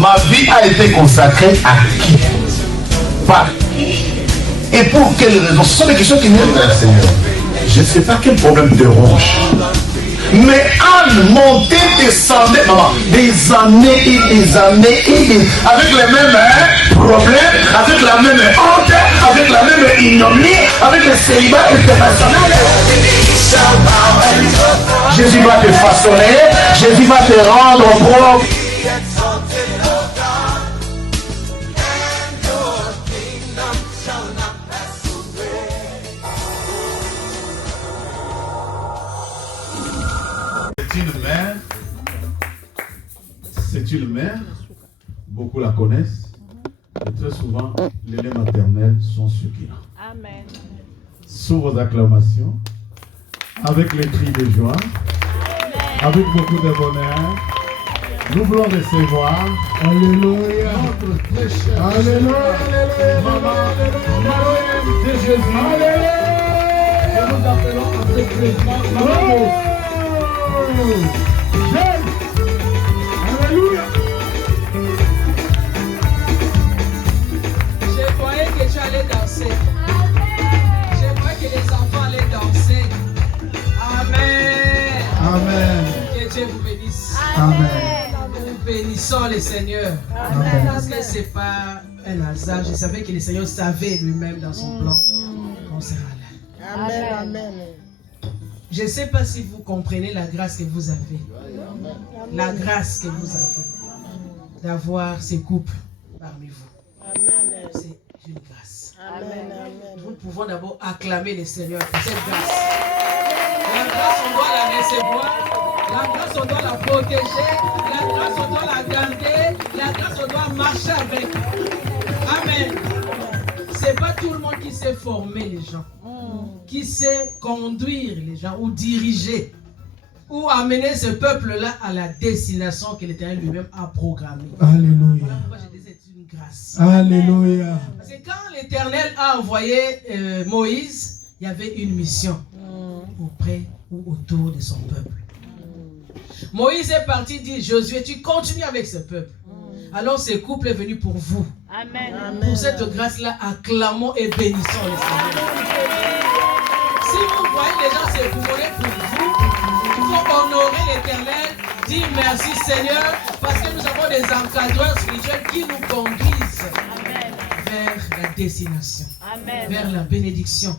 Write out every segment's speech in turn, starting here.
Ma vie a été consacrée à qui? Par qui? Et pour quelles raisons? Ce sont des questions qui viennent vers le Seigneur. Je ne sais pas quel problème te ronge. Mais Anne montait, descendait, maman, des années et des années et des... avec les mêmes problèmes, avec la même honte, avec la même ignominie, avec le célibat international. Jésus va te façonner, Jésus va te rendre propre. C'est une mère, beaucoup la connaissent, et très souvent, les laits maternels sont succulents. Amen. Sous vos acclamations, avec les cris de joie, avec beaucoup de bonheur, nous voulons recevoir, alléluia, notre très cher, alléluia, maman, alléluia, de Jésus, alléluia, et nous appelons affectueusement maman. Alléluia. Je croyais que tu allais danser. Je croyais que les enfants allaient danser. Amen. Amen. Que Dieu vous bénisse. Amen. Nous bénissons le Seigneur. Amen. Parce que ce n'est pas un hasard. Je savais que le Seigneur savait lui-même dans son plan qu'on sera là. Amen. Amen. Je ne sais pas si vous comprenez la grâce que vous avez. La grâce que vous avez d'avoir ces couples parmi vous. C'est une grâce. Nous pouvons d'abord acclamer le Seigneur pour cette grâce. La grâce, on doit la recevoir. La grâce, on doit la protéger. La grâce, on doit la garder. La grâce, on doit marcher avec. Amen. C'est pas tout le monde qui sait former les gens, qui sait conduire les gens ou diriger, ou amener ce peuple-là à la destination que l'Éternel lui-même a programmée. Alléluia. Moi, je dis c'est une grâce. Alléluia. Parce que quand l'Éternel a envoyé Moïse, il y avait une mission auprès ou autour de son peuple. Moïse est parti dire, Josué, tu continues avec ce peuple. Alors ce couple est venu pour vous. Amen. Pour cette grâce-là, acclamons et bénissons le Seigneur. Si vous voyez les gens se couronner pour vous, il faut honorer l'Éternel, dire merci Seigneur, parce que nous avons des encadreurs spirituels qui nous conduisent vers la destination, vers la bénédiction,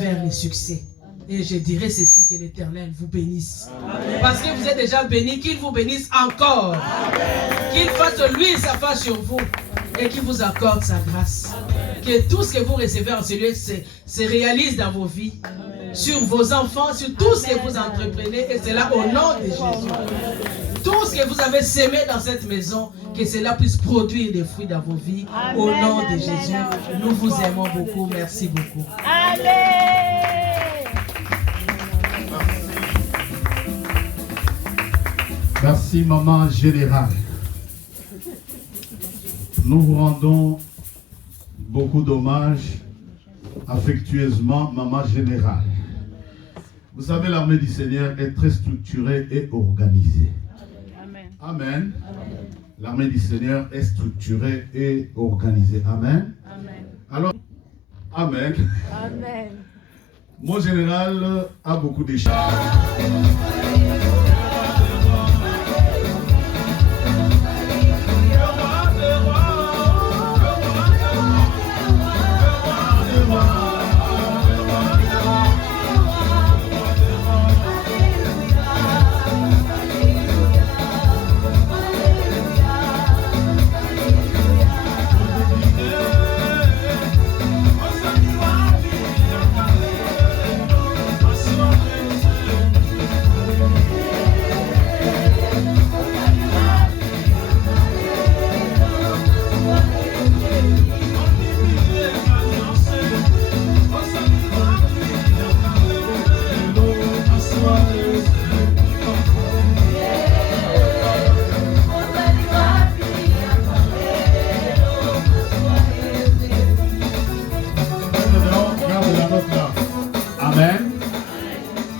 vers le succès. Et je dirais ceci, que l'Éternel vous bénisse. Amen. Parce que vous êtes déjà bénis, qu'il vous bénisse encore. Qu'il fasse lui sa face sur vous et qu'il vous accorde sa grâce. Amen. Que tout ce que vous recevez en ce lieu se réalise dans vos vies, sur vos enfants, sur tout ce que vous entreprenez, et cela au nom de Jésus. Tout ce que vous avez sémé dans cette maison, que cela puisse produire des fruits dans vos vies. Amen. Au nom de Jésus, nous vous aimons beaucoup. Merci beaucoup. Amen. Merci, maman générale. Nous vous rendons beaucoup d'hommages affectueusement, maman générale. Vous savez, l'armée du Seigneur est très structurée et organisée. Amen. Amen. L'armée du Seigneur est structurée et organisée. Amen. Amen. Alors, Amen. Amen. Mon général a beaucoup d'échanges.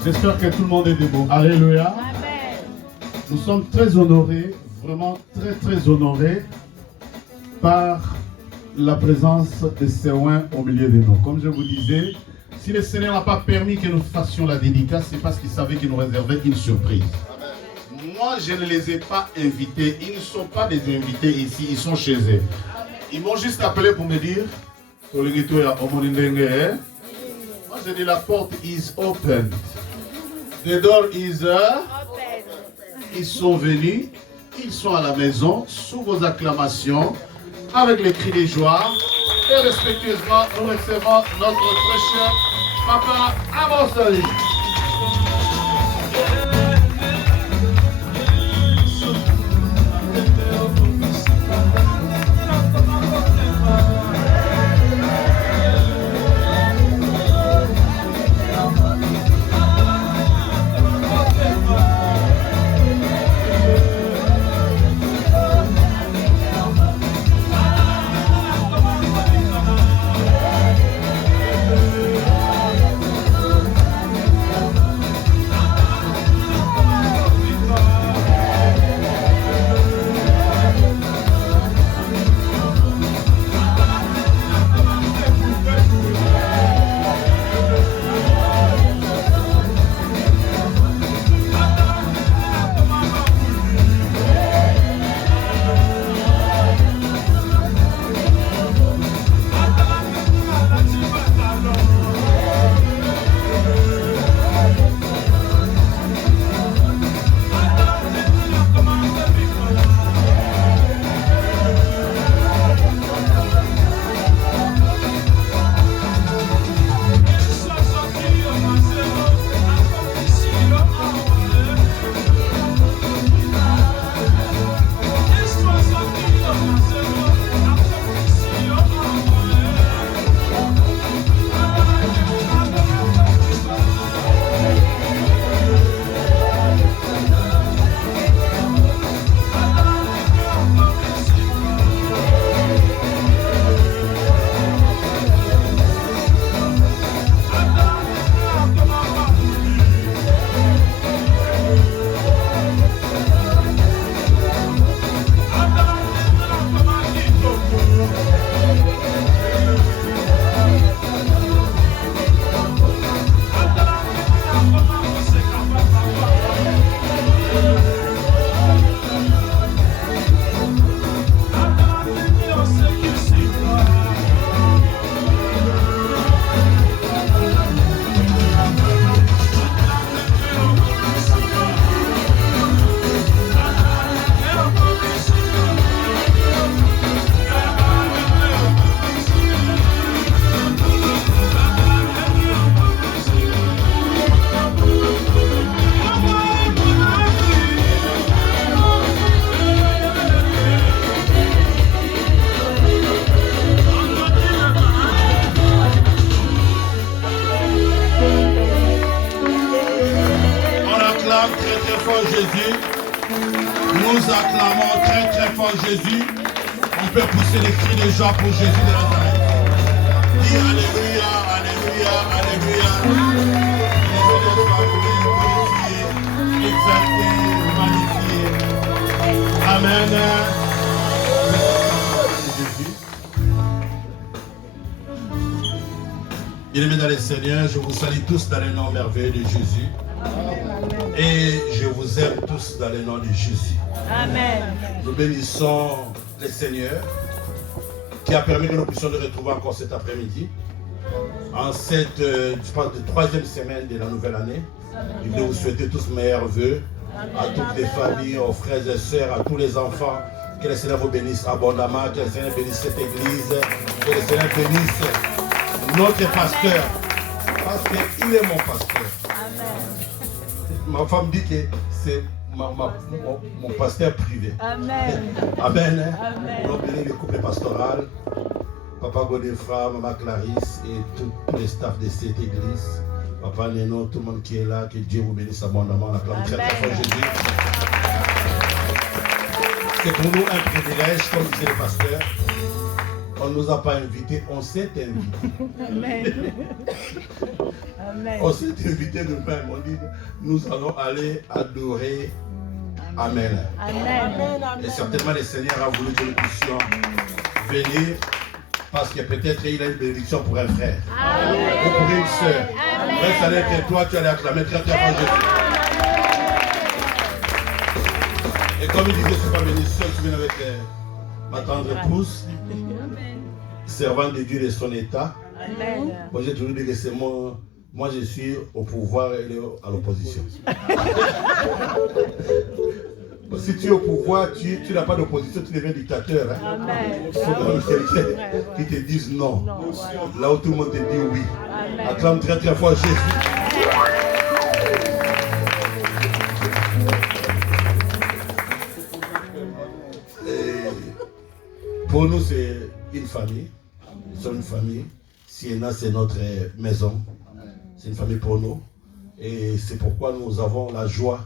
J'espère que tout le monde est debout. Alléluia. Amen. Nous sommes très honorés vraiment très honorés par la présence de Seouin au milieu de nous. Comme je vous disais, si le Seigneur n'a pas permis que nous fassions la dédicace, c'est parce qu'il savait qu'il nous réservait une surprise. Moi, je ne les ai pas invités. Ils ne sont pas des invités ici, ils sont chez eux. Ils m'ont juste appelé pour me dire, moi je dis la porte is open. The door is open. Ils sont venus, ils sont à la maison, sous vos acclamations, avec les cris de joie. Et respectueusement, nous recevons notre très cher Papa Amosoli. Jésus, on peut pousser les cris de joie pour Jésus de Nazareth. Dis Alléluia, Alléluia, Alléluia. Glorifié, exalté, magnifié. Amen. Bien-aimés dans le Seigneur, je vous salue tous dans le nom merveilleux de Jésus. Et je vous aime tous dans le nom de Jésus. Amen. Nous bénissons le Seigneur qui a permis que nous puissions nous retrouver encore cet après-midi en cette troisième semaine de la nouvelle année. Je voulais vous souhaiter tous meilleurs vœux à toutes les familles, aux frères et sœurs, à tous les enfants. Que le Seigneur vous bénisse abondamment, que le Seigneur bénisse cette église, que le Seigneur bénisse notre pasteur, parce qu'il est mon pasteur. Ma femme dit que c'est mon pasteur privé. Amen. Amen. Amen. Nous bénissons le couple pastoral, Papa Godefra, Maman Clarisse et tous les staffs de cette église. Papa Néno, tout le monde qui est là, que Dieu vous bénisse abondamment. On acclame très fort Jésus. C'est pour nous un privilège, comme disait le pasteur. On ne nous a pas invités, on s'est invités. Amen. Amen. On s'est invités nous-mêmes. On dit, nous allons aller adorer Amen. Amen. Et certainement, le Seigneur a voulu que nous puissions venir parce que peut-être il a une bénédiction pour un frère ou pour une soeur. Reste à l'air que toi, tu allais acclamer très très fort Jésus. Et comme il disait, je ne suis pas venu seul, je viens avec ma tendre épouse, servant de Dieu de son état. Moi, j'ai toujours dit que c'est moi, je suis au pouvoir et elle est à l'opposition. Si tu es au pouvoir, tu n'as pas d'opposition, tu deviens dictateur. Hein? Il faut quand même quelqu'un qui te dise non. Là où tout le monde te dit oui. Acclame très très fort Jésus. Et pour nous, c'est une famille. Nous sommes une famille. Siena, c'est notre maison. C'est une famille pour nous. Et c'est pourquoi nous avons la joie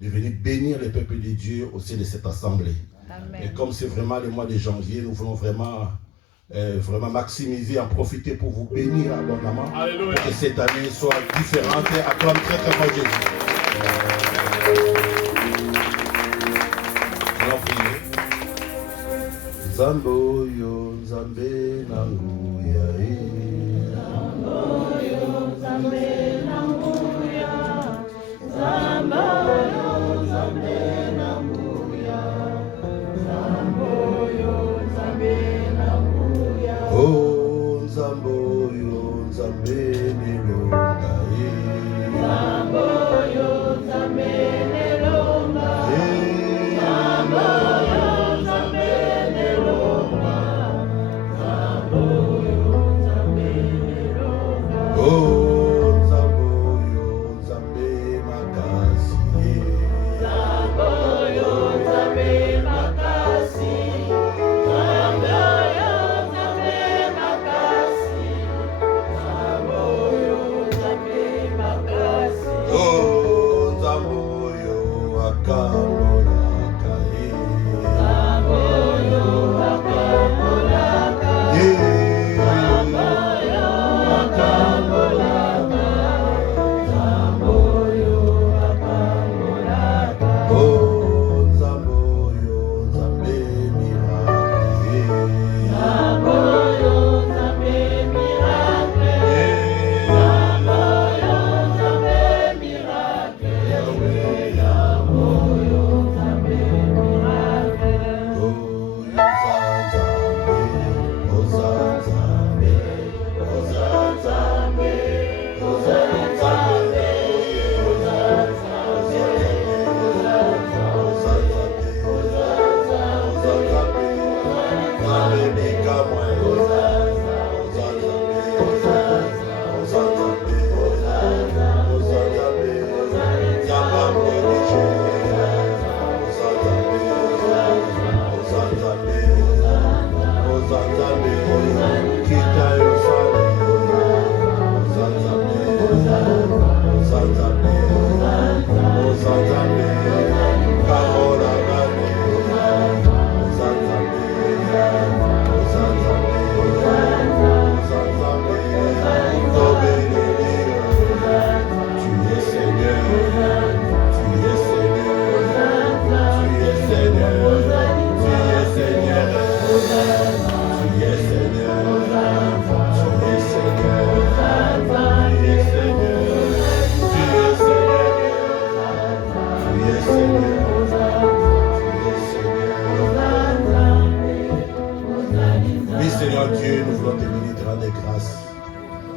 de venir bénir le peuple de Dieu au sein de cette assemblée. Amen. Et comme c'est vraiment le mois de janvier, nous voulons vraiment maximiser, en profiter pour vous bénir abondamment. Alléluia. Que cette année soit différente. Et acclame très très fort Jésus. Allons prier. Zamboyo, Zambe, Nanguya, Zamboyo, Zambe, Nanguya, Zamboyo.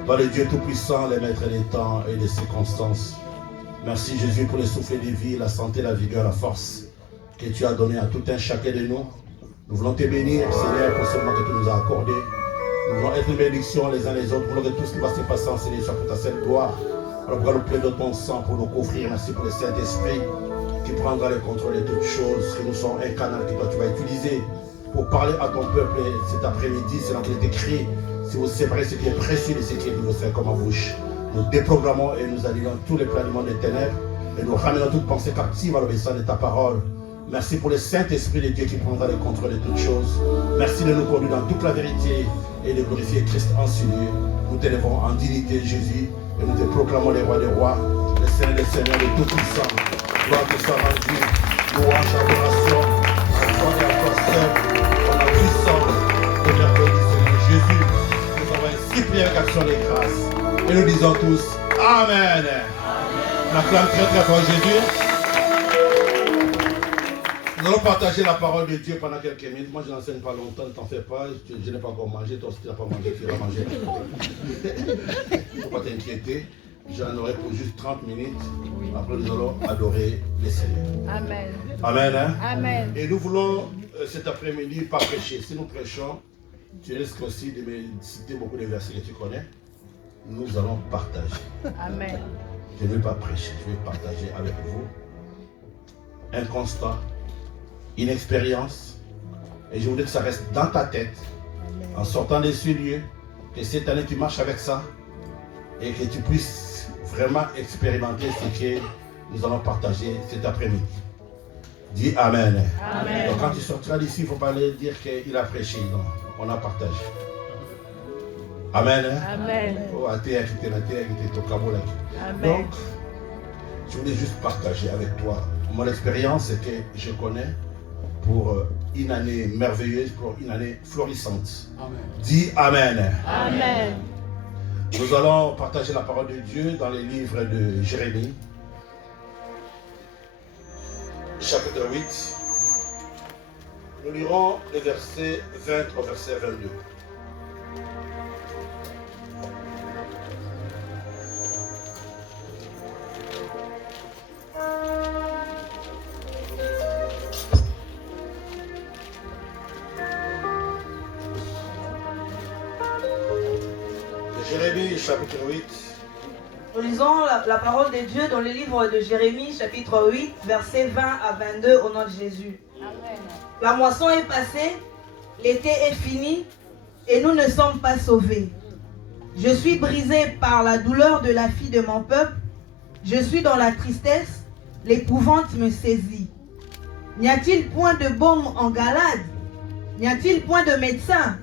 Toi le Dieu Tout-Puissant, le Maître des temps et des circonstances. Merci Jésus pour le souffle de vie, la santé, la vigueur, la force que tu as donné à tout un chacun de nous. Nous voulons te bénir, Seigneur, pour ce moment que tu nous as accordé. Nous voulons être une bénédiction les uns les autres. Nous voulons que tout ce qui va se passer en Seigneur soit pour ta seule gloire. Alors pour nous plaider de ton sang pour nous couvrir. Merci pour le Saint-Esprit qui prendra le contrôle de toutes choses. Que nous sommes un canal que toi tu vas utiliser pour parler à ton peuple cet après-midi. C'est dans qu'il est écrit. Si vous séparez ce qui est précieux de ce qui est vous serez comme en bouche. Nous déprogrammons et nous alignons tous les plans du monde des ténèbres et nous ramenons toute pensée captive à l'obéissance de ta parole. Merci pour le Saint-Esprit de Dieu qui prendra le contrôle de toutes choses. Merci de nous conduire dans toute la vérité et de glorifier Christ en cieux. Nous t'élèverons en dignité, Jésus, et nous te proclamons les rois des rois, le Seigneur des seigneurs, le Tout-Puissant. Gloire te soit rendue louange, adoration, à toi et à toi seul, dans la puissance de merveille du Seigneur Jésus. Nous avons ainsi prié avec action des grâces. Et nous disons tous Amen. On acclame très très fort Jésus. Nous allons partager la parole de Dieu pendant quelques minutes. Moi, je n'enseigne pas longtemps, ne t'en fais pas. Je n'ai pas encore mangé. Toi aussi, tu n'as pas mangé, tu vas manger. Il ne faut pas t'inquiéter. J'en aurai pour juste 30 minutes. Après, nous allons adorer le Seigneur. Amen. Amen. Hein? Amen. Et nous voulons cet après-midi pas prêcher. Si nous prêchons, tu risques aussi de me citer beaucoup de versets que tu connais. Nous allons partager. Amen. Je ne vais pas prêcher, je vais partager avec vous un constat, une expérience. Et je voudrais que ça reste dans ta tête. En sortant de ce lieu, que cette année tu marches avec ça et que tu puisses vraiment expérimenter ce que nous allons partager cet après-midi. Dis Amen. Amen. Donc quand tu sortiras d'ici, il ne faut pas aller dire qu'il a prêché. Non, on a partagé. Amen. Amen. Oh, Amen. Donc, je voulais juste partager avec toi mon expérience que je connais pour une année merveilleuse, pour une année florissante. Amen. Dis Amen. Amen. Nous allons partager la parole de Dieu dans les livres de Jérémie, chapitre 8. Nous lirons les versets 20 au verset 22. Jérémie, chapitre 8. Nous lisons la parole de Dieu dans le livre de Jérémie, chapitre 8, versets 20 à 22, au nom de Jésus. Amen. La moisson est passée, l'été est fini, et nous ne sommes pas sauvés. Je suis brisé par la douleur de la fille de mon peuple. Je suis dans la tristesse, l'épouvante me saisit. N'y a-t-il point de baume en Galade? N'y a-t-il point de médecin?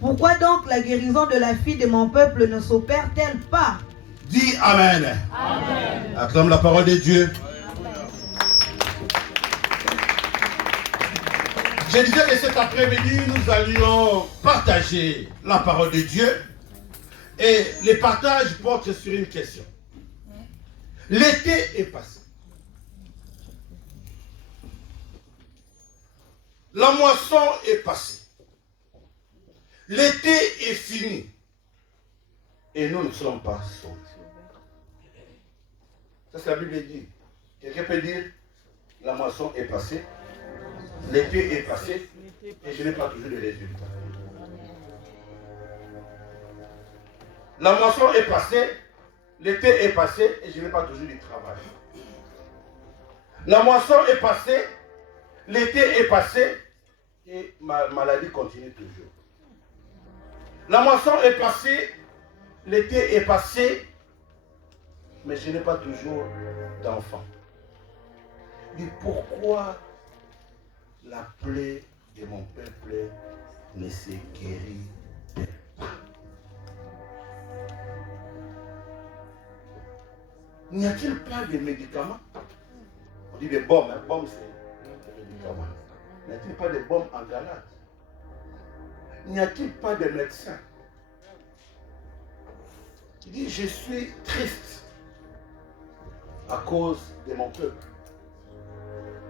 Pourquoi donc la guérison de la fille de mon peuple ne s'opère-t-elle pas? Dis Amen. Amen. Acclame la parole de Dieu. Je disais que cet après-midi, nous allions partager la parole de Dieu. Et le partage porte sur une question. L'été est passé. La moisson est passée. L'été est fini. Et nous ne sommes pas sauvés. Ça, c'est la Bible dit. Quelqu'un peut dire, la moisson est passée, l'été est passé, et je n'ai pas toujours de résultats. La moisson est passée, l'été est passé, et je n'ai pas toujours du travail. La moisson est passée, l'été est passé, et ma maladie continue toujours. La moisson est passée, l'été est passé, mais je n'ai pas toujours d'enfant. Et pourquoi la plaie de mon peuple ne se guérit pas? N'y a-t-il pas de médicaments? On dit des bombes, hein? Bombes c'est des médicaments. N'y a-t-il pas de bombes en Galate? N'y a-t-il pas de médecins? Il dit, je suis triste à cause de mon peuple.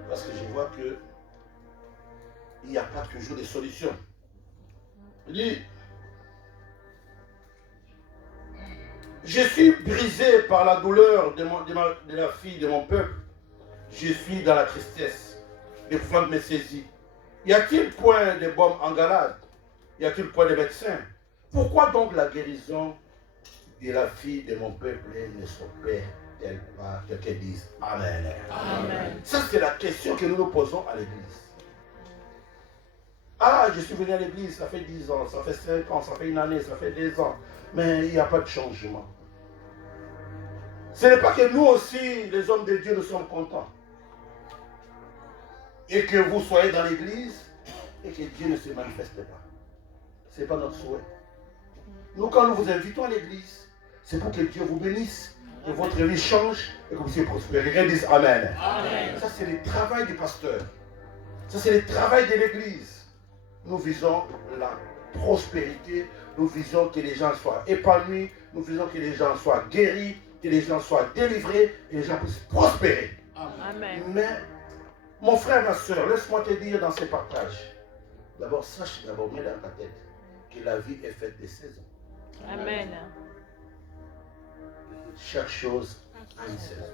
Parce que je vois que il n'y a pas toujours de solution. Il dit, je suis brisé par la douleur de la fille de mon peuple. Je suis dans la tristesse. L'épouvante me saisit. Y a-t-il point de baume en Galade? Y a-t-il point de médecin? Pourquoi donc la guérison de la fille de mon peuple ne s'opère-t-elle pas? Quelqu'un dise Amen. Amen. Ça, c'est la question que nous nous posons à l'église. Ah, je suis venu à l'église, ça fait 10 ans, ça fait 5 ans, ça fait une année, ça fait 2 ans. Mais il n'y a pas de changement. Ce n'est pas que nous aussi, les hommes de Dieu, nous sommes contents. Et que vous soyez dans l'église et que Dieu ne se manifeste pas. Ce n'est pas notre souhait. Nous, quand nous vous invitons à l'église, c'est pour que Dieu vous bénisse. que votre vie change et que vous puissiez prospérer. Quelqu'un dise Amen. Amen. Ça, c'est le travail du pasteur. Ça, c'est le travail de l'église. Nous visons la prospérité. Nous visons que les gens soient épanouis. Nous visons que les gens soient guéris, que les gens soient délivrés et les gens puissent prospérer. Amen. Mais, mon frère, ma soeur, laisse-moi te dire dans ces partages. D'abord, sache d'abord, mets dans ta tête que la vie est faite de saisons. Amen. Chaque chose a une saison.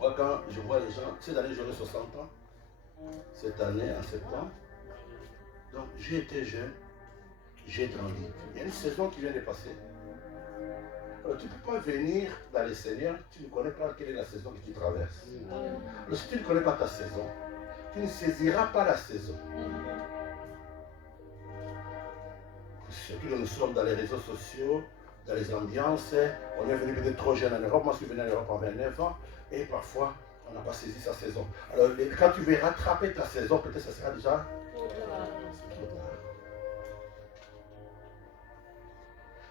Moi, quand je vois les gens, cette année j'aurai 60 ans, cette année en septembre, donc j'ai été jeune, j'ai grandi. Il y a une saison qui vient de passer. Alors tu ne peux pas venir dans les Seigneurs, tu ne connais pas quelle est la saison que tu traverses. Alors si tu ne connais pas ta saison, tu ne saisiras pas la saison. Surtout que nous sommes dans les réseaux sociaux, dans les ambiances. On est venu peut-être trop jeune en Europe. Moi, je suis venu en Europe en 29 ans. Et parfois, on n'a pas saisi sa saison. Alors, quand tu veux rattraper ta saison, peut-être ça sera déjà trop tard.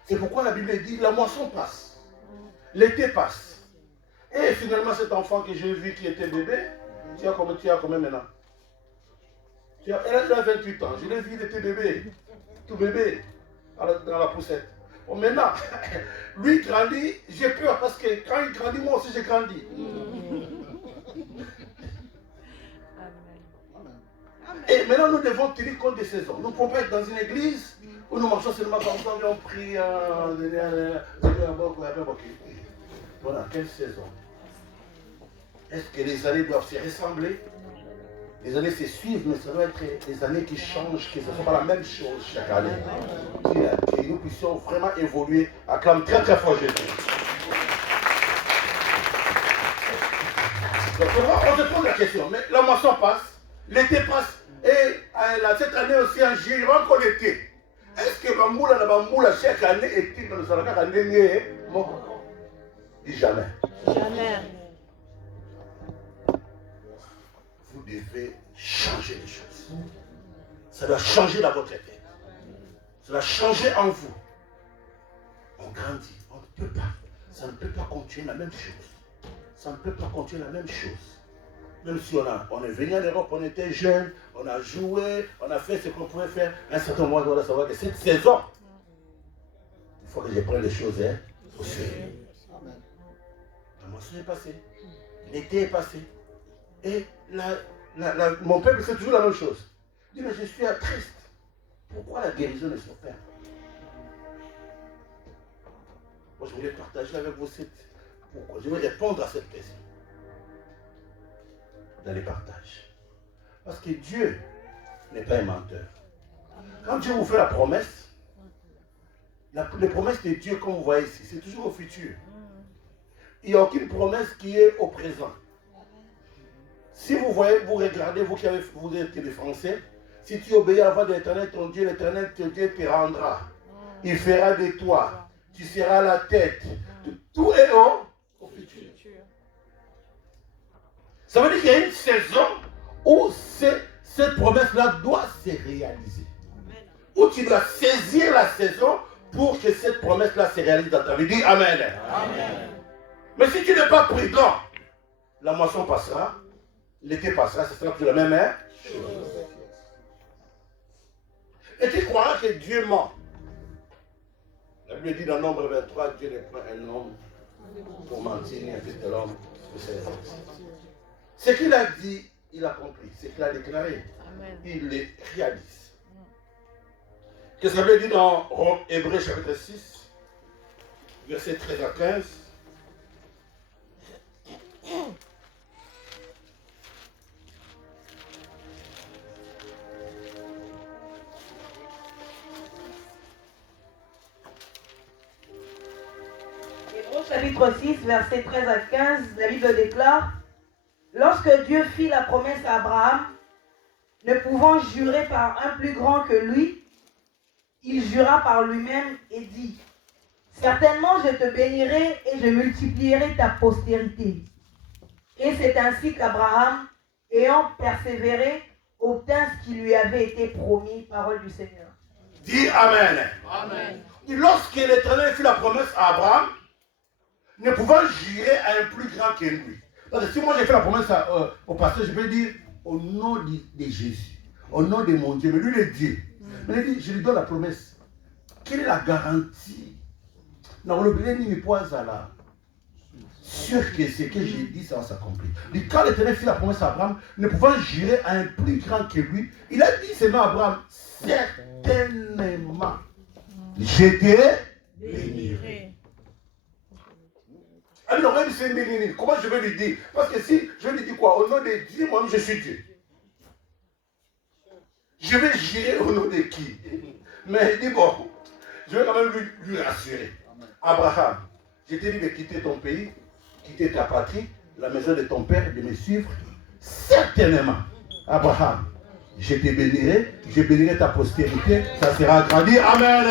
C'est pourquoi la Bible dit, la moisson passe. L'été passe. Et finalement, cet enfant que j'ai vu qui était bébé, tu as combien maintenant? Elle a 28 ans. Je l'ai vu, il était bébé. Tout bébé. Dans la poussette. Bon, maintenant, lui grandit, j'ai peur parce que quand il grandit, moi aussi j'ai grandi. Et maintenant, nous devons tenir compte des saisons. Nous ne pouvons pas être dans une église où nous marchons seulement comme ça, on prie. Voilà, quelle saison? Est-ce que les années doivent se ressembler? Les années se suivent, mais ça doit être des années qui changent, que ce ne soit pas la même chose chaque année. Que nous puissions vraiment évoluer. Acclame très très fort Jésus. Donc on se pose la question, mais la moisson passe, l'été passe, et cette année aussi en juillet, encore l'été. Est-ce que Bamboula chaque année est-il dans le Salaka en dernier? Dis jamais. Jamais. Vous devez changer les choses. Ça doit changer dans votre tête. Ça doit changer en vous. On grandit, on ne peut pas. Ça ne peut pas continuer la même chose. Ça ne peut pas continuer la même chose. Même si on est venu en Europe, on était jeunes, on a joué, on a fait ce qu'on pouvait faire. À un certain moment, on doit savoir que cette saison, il faut que je prenne les choses au sérieux. La moisson est passée. L'été est passé. Et mon peuple, c'est toujours la même chose. Il dit, mais je suis triste. Pourquoi la guérison ne s'opère pas? Moi, je voulais partager avec vous pourquoi. Je vais répondre à cette question dans les partages. Parce que Dieu n'est pas un menteur. Quand Dieu vous fait la promesse, les promesses de Dieu, comme vous voyez ici, c'est toujours au futur. Il n'y a aucune promesse qui est au présent. Si vous voyez, vous regardez, vous êtes des Français, si tu obéis à la voix de l'Éternel, ton Dieu, l'Éternel, ton Dieu te rendra. Il fera de toi. Tu seras la tête. Tout est au futur. Ça veut dire qu'il y a une saison où cette promesse-là doit se réaliser. Où tu dois saisir la saison pour que cette promesse-là se réalise dans ta vie. Dis Amen. Amen. Mais si tu n'es pas prudent, la moisson passera. L'été passera, ce sera toujours la même chose. Et tu croiras que Dieu ment. La Bible dit dans Nombre 23, Dieu n'est pas un homme pour mentir, ni un fils de l'homme pour ses actes. Ce qu'il a dit, il accomplit. Ce qu'il a déclaré, il les réalise. Qu'est-ce que ça veut dire dans Hébreux chapitre 6, versets 13 à 15? Chapitre 6, versets 13 à 15, la Bible déclare: lorsque Dieu fit la promesse à Abraham, ne pouvant jurer par un plus grand que lui, il jura par lui-même et dit: certainement je te bénirai et je multiplierai ta postérité. Et c'est ainsi qu'Abraham, ayant persévéré, obtint ce qui lui avait été promis, parole du Seigneur. Dis Amen. Amen. Lorsque l'Éternel fit la promesse à Abraham, ne pouvant jurer à un plus grand que lui. Parce que si moi j'ai fait la promesse au pasteur, je peux dire au nom de Jésus, au nom de mon Dieu, mais lui il est Dieu. Mais il dit, je lui donne la promesse. Quelle est la garantie? Non, le blé ni là. Sûr que ce que j'ai dit, ça va s'accomplir. Quand l'Éternel fit la promesse à Abraham, ne pouvant jurer à un plus grand que lui, il a dit seulement à Abraham, certainement, je te bénirai. Alors, même c'est béni. Comment je vais lui dire? Parce que si je lui dis quoi? Au nom de Dieu, moi-même je suis Dieu. Je vais jurer au nom de qui? Mais il dit bon, je vais quand même lui rassurer. Abraham, je t'ai dit de quitter ton pays, quitter ta patrie, la maison de ton père, de me suivre. Certainement, Abraham, je te bénirai, je bénirai ta postérité, ça sera agrandi. Amen.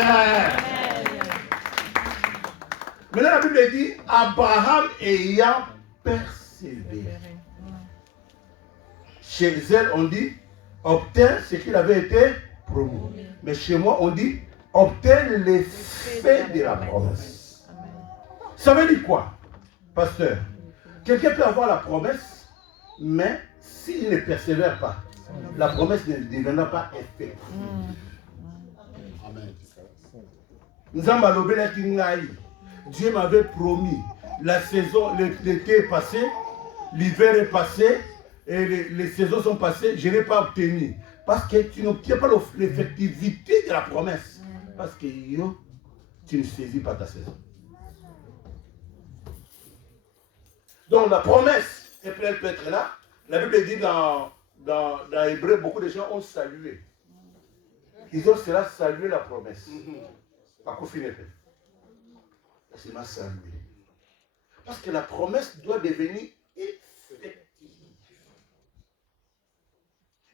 Maintenant, la Bible dit, Abraham ayant persévéré. Chez elle, on dit, obtint ce qu'il avait été promis. Mais chez moi, on dit, obtint l'effet de la promesse. Ça veut dire quoi, pasteur? Quelqu'un peut avoir la promesse, mais s'il ne persévère pas, la promesse ne deviendra pas effective. Amen. Dieu m'avait promis, la saison, l'été est passé, l'hiver est passé, et les saisons sont passées, je n'ai pas obtenu. Parce que tu n'obtiens pas l'effectivité de la promesse. Parce que tu ne saisis pas ta saison. Donc la promesse, elle peut être là. La Bible dit dans Hébreu, beaucoup de gens ont salué. Ils ont cela salué la promesse. Pas qu'on finisse. C'est ma salué. Parce que la promesse doit devenir effective.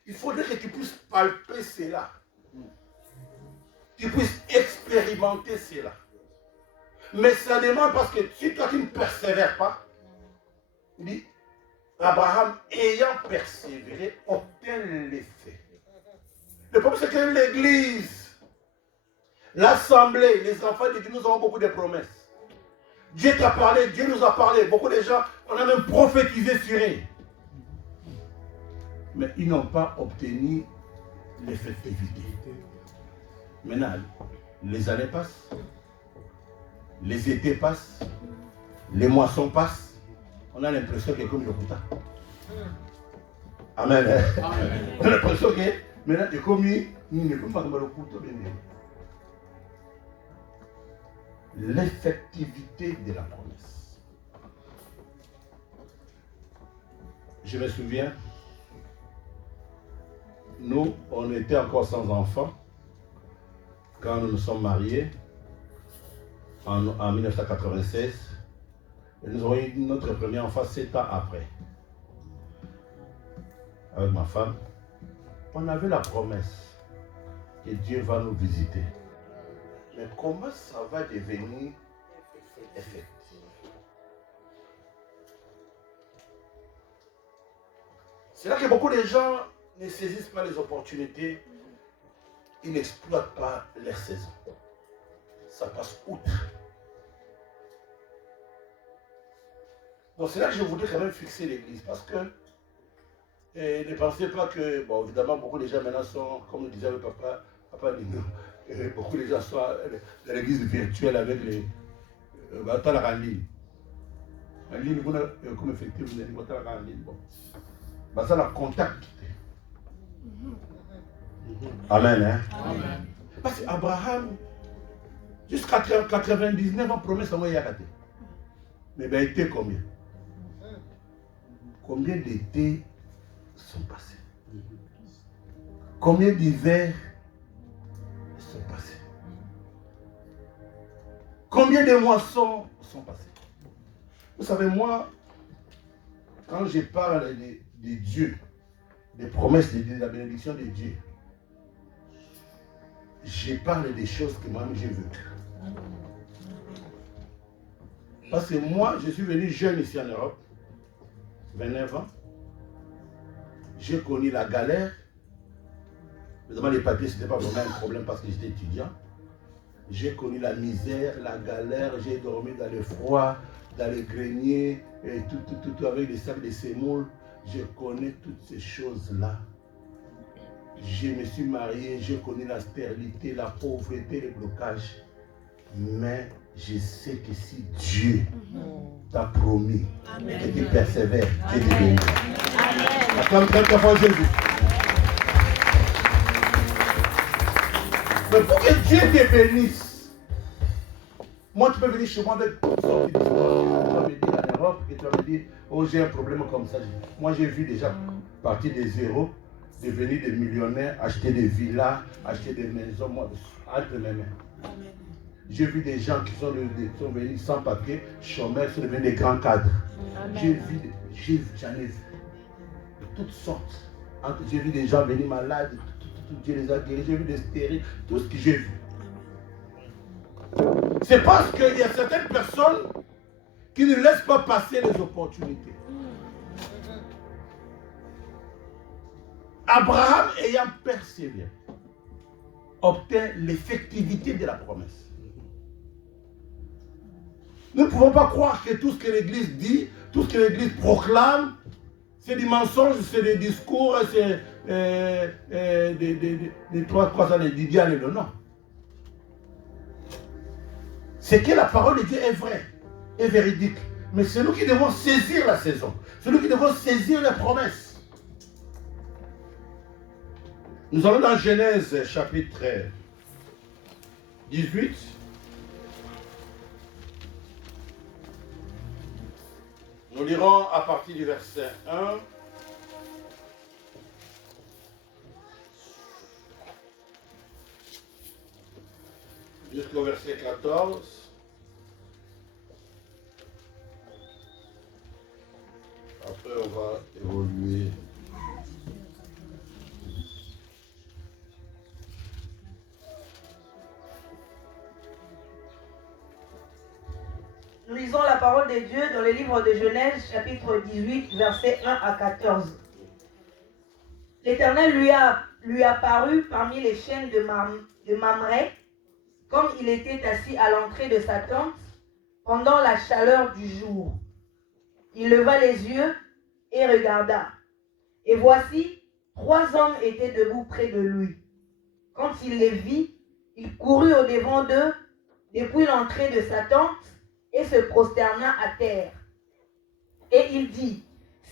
Il faudrait que tu puisses palper cela. Tu puisses expérimenter cela. Mais ça demande parce que si toi tu ne persévères pas, il dit, Abraham ayant persévéré, obtient l'effet. Le problème c'est que l'église, l'assemblée, les enfants de Dieu, nous avons beaucoup de promesses. Dieu t'a parlé, Dieu nous a parlé. Beaucoup de gens, on a même prophétisé sur eux. Mais ils n'ont pas obtenu l'effectivité. Maintenant, les années passent, les étés passent, les moissons passent. On a l'impression que comme le Kouta. Amen. Amen. On a l'impression que maintenant, c'est comme il ne peut pas comme le Kouta. L'effectivité de la promesse. Je me souviens, nous, on était encore sans enfants quand nous nous sommes mariés en 1996. Et nous avons eu notre premier enfant 7 ans après. Avec ma femme, on avait la promesse que Dieu va nous visiter. Mais comment ça va devenir effectif? C'est là que beaucoup de gens ne saisissent pas les opportunités, ils n'exploitent pas leur saison. Ça passe outre. Donc c'est là que je voudrais quand même fixer l'église, parce que ne pensez pas que, bon évidemment beaucoup de gens maintenant sont, comme le disait le papa Nino, beaucoup de gens sont dans l'église virtuelle avec les en ligne. En ligne, comme effectivement, vous avez en ligne. Bon. Ça la contact. Amen. Hein? Amen. Parce qu'Abraham, jusqu'à 99 ans, promesse à moi, il a raté. Mais ben, été combien? Combien d'étés sont passés? Combien d'hivers sont passés? Combien de moissons sont passés? Vous savez, moi, quand je parle de Dieu, des promesses de Dieu, de la bénédiction de Dieu, je parle des choses que moi-même j'ai vécues. Parce que moi, je suis venu jeune ici en Europe, 29 ans. J'ai connu la galère. Évidemment, les papiers, ce n'était pas vraiment un problème parce que j'étais étudiant. J'ai connu la misère, la galère, j'ai dormi dans le froid, dans les greniers, et tout avec des sacs de semoule. Je connais toutes ces choses-là. Je me suis marié, je connais la stérilité, la pauvreté, les blocages. Mais je sais que si Dieu t'a promis et tu persévères, Dieu te bénit. Acclame quelquefois Jésus. Mais pour que Dieu te bénisse, moi tu peux venir chez moi avec toutes sortes d'histoires. Tu vas me dire en Europe et tu vas me dire, oh j'ai un problème comme ça. Moi j'ai vu déjà partir des zéros, devenir des millionnaires, acheter des villas, acheter des maisons, moi, entre mes mains. Amen. J'ai vu des gens qui sont venus sans papier, chômeurs, sont devenus des grands cadres. J'en ai vu de toutes sortes. J'ai vu des gens venir malades, Dieu les a guéris, j'ai vu des stériles, tout ce que j'ai vu. C'est parce qu'il y a certaines personnes qui ne laissent pas passer les opportunités. Abraham, ayant persévéré, obtint l'effectivité de la promesse. Nous ne pouvons pas croire que tout ce que l'Église dit, tout ce que l'Église proclame, c'est des mensonges, c'est des discours, c'est des trois ans, des diables et le non. C'est que la parole de Dieu est vraie, est véridique. Mais c'est nous qui devons saisir la saison. C'est nous qui devons saisir les promesses. Nous allons dans Genèse chapitre 18. Nous lirons à partir du verset 1. Jusqu'au verset 14. Après, on va évoluer. Nous lisons la parole de Dieu dans le livre de Genèse, chapitre 18, versets 1 à 14. L'Éternel lui apparut parmi les chaînes de Mamré, comme il était assis à l'entrée de sa tente, pendant la chaleur du jour. Il leva les yeux et regarda. Et voici, 3 hommes étaient debout près de lui. Quand il les vit, il courut au-devant d'eux, depuis l'entrée de sa tente, et se prosterna à terre. Et il dit,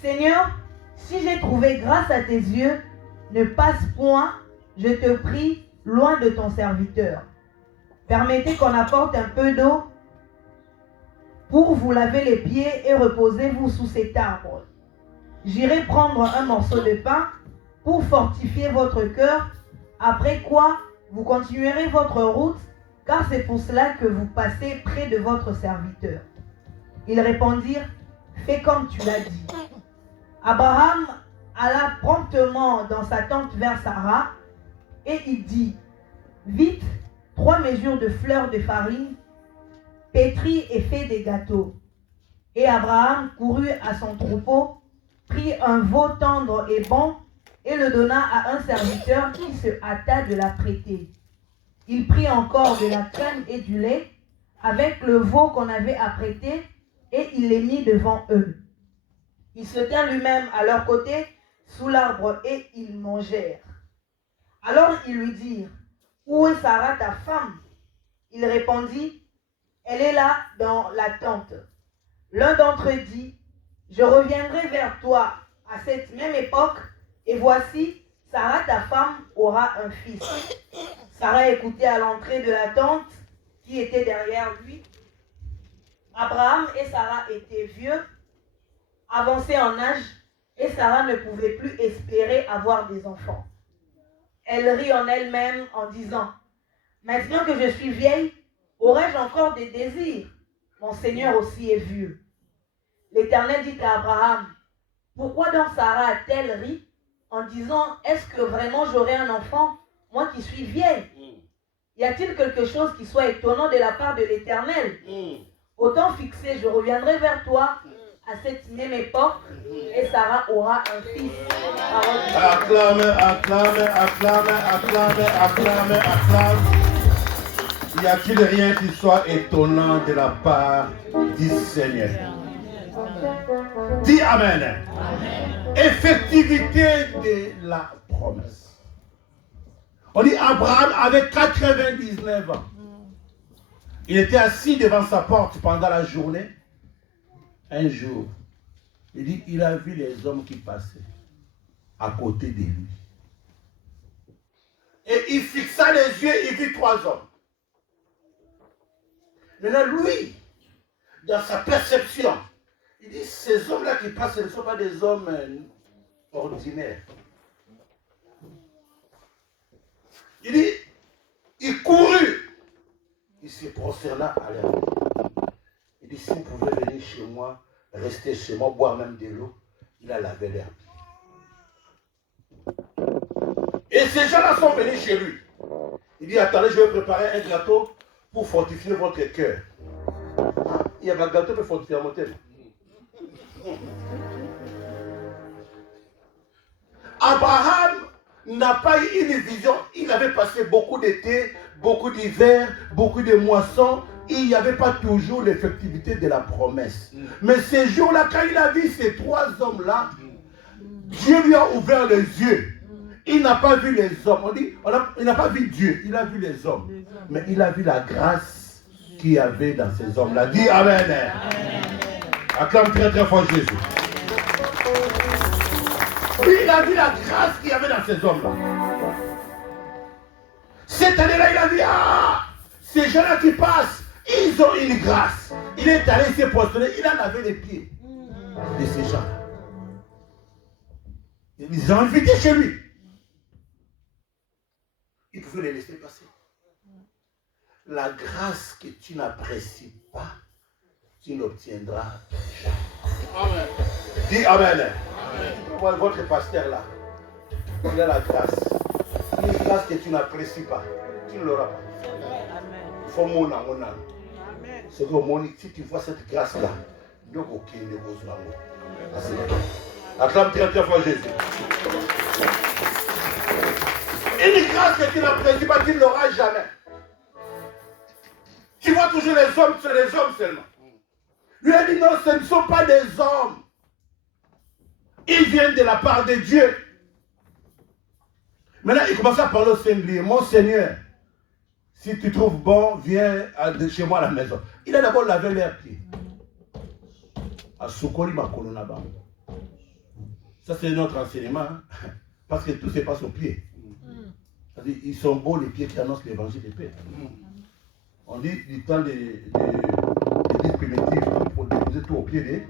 Seigneur, si j'ai trouvé grâce à tes yeux, ne passe point, je te prie, loin de ton serviteur. Permettez qu'on apporte un peu d'eau pour vous laver les pieds et reposez-vous sous cet arbre. J'irai prendre un morceau de pain pour fortifier votre cœur, après quoi vous continuerez votre route, car c'est pour cela que vous passez près de votre serviteur. Ils répondirent, fais comme tu l'as dit. Abraham alla promptement dans sa tente vers Sarah, et il dit, vite, 3 mesures de fleurs de farine, pétris et fait des gâteaux. Et Abraham courut à son troupeau, prit un veau tendre et bon, et le donna à un serviteur qui se hâta de l'apprêter. Il prit encore de la crème et du lait, avec le veau qu'on avait apprêté, et il les mit devant eux. Il se tint lui-même à leur côté, sous l'arbre, et ils mangèrent. Alors ils lui dirent, où est Sarah ta femme? Il répondit, elle est là dans la tente. L'un d'entre eux dit, je reviendrai vers toi à cette même époque, et voici, Sarah ta femme aura un fils. Sarah écoutait à l'entrée de la tente qui était derrière lui. Abraham et Sarah étaient vieux, avancés en âge, et Sarah ne pouvait plus espérer avoir des enfants. Elle rit en elle-même en disant, maintenant que je suis vieille, aurais-je encore des désirs? Mon Seigneur aussi est vieux. L'Éternel dit à Abraham, pourquoi donc Sarah a-t-elle ri en disant, est-ce que vraiment j'aurai un enfant, moi qui suis vieille? Y a-t-il quelque chose qui soit étonnant de la part de l'Éternel? Au temps fixé, je reviendrai vers toi à cette même époque, et Sarah aura un fils. Acclame, acclame, acclame, acclame, acclame, acclame. Y a-t-il rien qui soit étonnant de la part du Seigneur? Dis Amen. Amen. Effectivité de la promesse. On dit Abraham avait 99 ans. Il était assis devant sa porte pendant la journée. Un jour, il dit, il a vu les hommes qui passaient à côté de lui. Et il fixa les yeux, il vit 3 hommes. Maintenant, lui, dans sa perception, il dit, ces hommes-là qui passent, ce ne sont pas des hommes ordinaires. Il dit, il courut, il se prosterna à leur pied. Il dit, si vous pouvez venir chez moi, rester chez moi, boire même de l'eau, il a lavé leurs pieds. Et ces gens-là sont venus chez lui. Il dit, attendez, je vais préparer un gâteau pour fortifier votre cœur. Il y avait un gâteau pour fortifier mon cœur. Abraham n'a pas eu une vision. Il avait passé beaucoup d'été, beaucoup d'hiver, beaucoup de moissons. Il n'y avait pas toujours l'effectivité de la promesse. Mais ces jours-là, quand il a vu ces 3 hommes-là, Dieu lui a ouvert les yeux. Il n'a pas vu les hommes. On dit, il n'a pas vu Dieu, il a vu les hommes. Mais il a vu la grâce qu'il y avait dans ces hommes-là. Dis Amen. Amen. Acclame très très fort Jésus. Lui, il a vu la grâce qu'il y avait dans ces hommes-là. Cette année-là, il a dit, ces gens-là qui passent, ils ont une grâce. Il est allé se prosterner, il a lavé les pieds de ces gens-là. Ils ont invité chez lui. Il pouvait les laisser passer. La grâce que tu n'apprécies pas, tu l'obtiendras. Amen. Dis Amen. Amen. Votre pasteur là, il a la grâce. Une grâce que tu n'apprécies pas, tu ne l'auras pas. Amen. Il faut mon âme, mon âme. C'est que si tu vois cette grâce-là, donc aucun ne vous l'amour. Acclame très très fort Jésus. Une grâce que tu n'apprécies pas, tu ne l'auras jamais. Tu vois toujours les hommes, c'est les hommes seulement. Lui a dit non, ce ne sont pas des hommes. Ils viennent de la part de Dieu. Maintenant, il commence à parler au singulier. Mon Seigneur, si tu trouves bon, viens chez moi à la maison. Il a d'abord lavé leurs pieds. À Soukoli Makolonaba. Ça, c'est notre enseignement. Hein? Parce que tout se passe aux pieds. C'est-à-dire, ils sont beaux les pieds qui annoncent l'évangile de paix. On dit du temps des primitifs pour déposer tout au pied des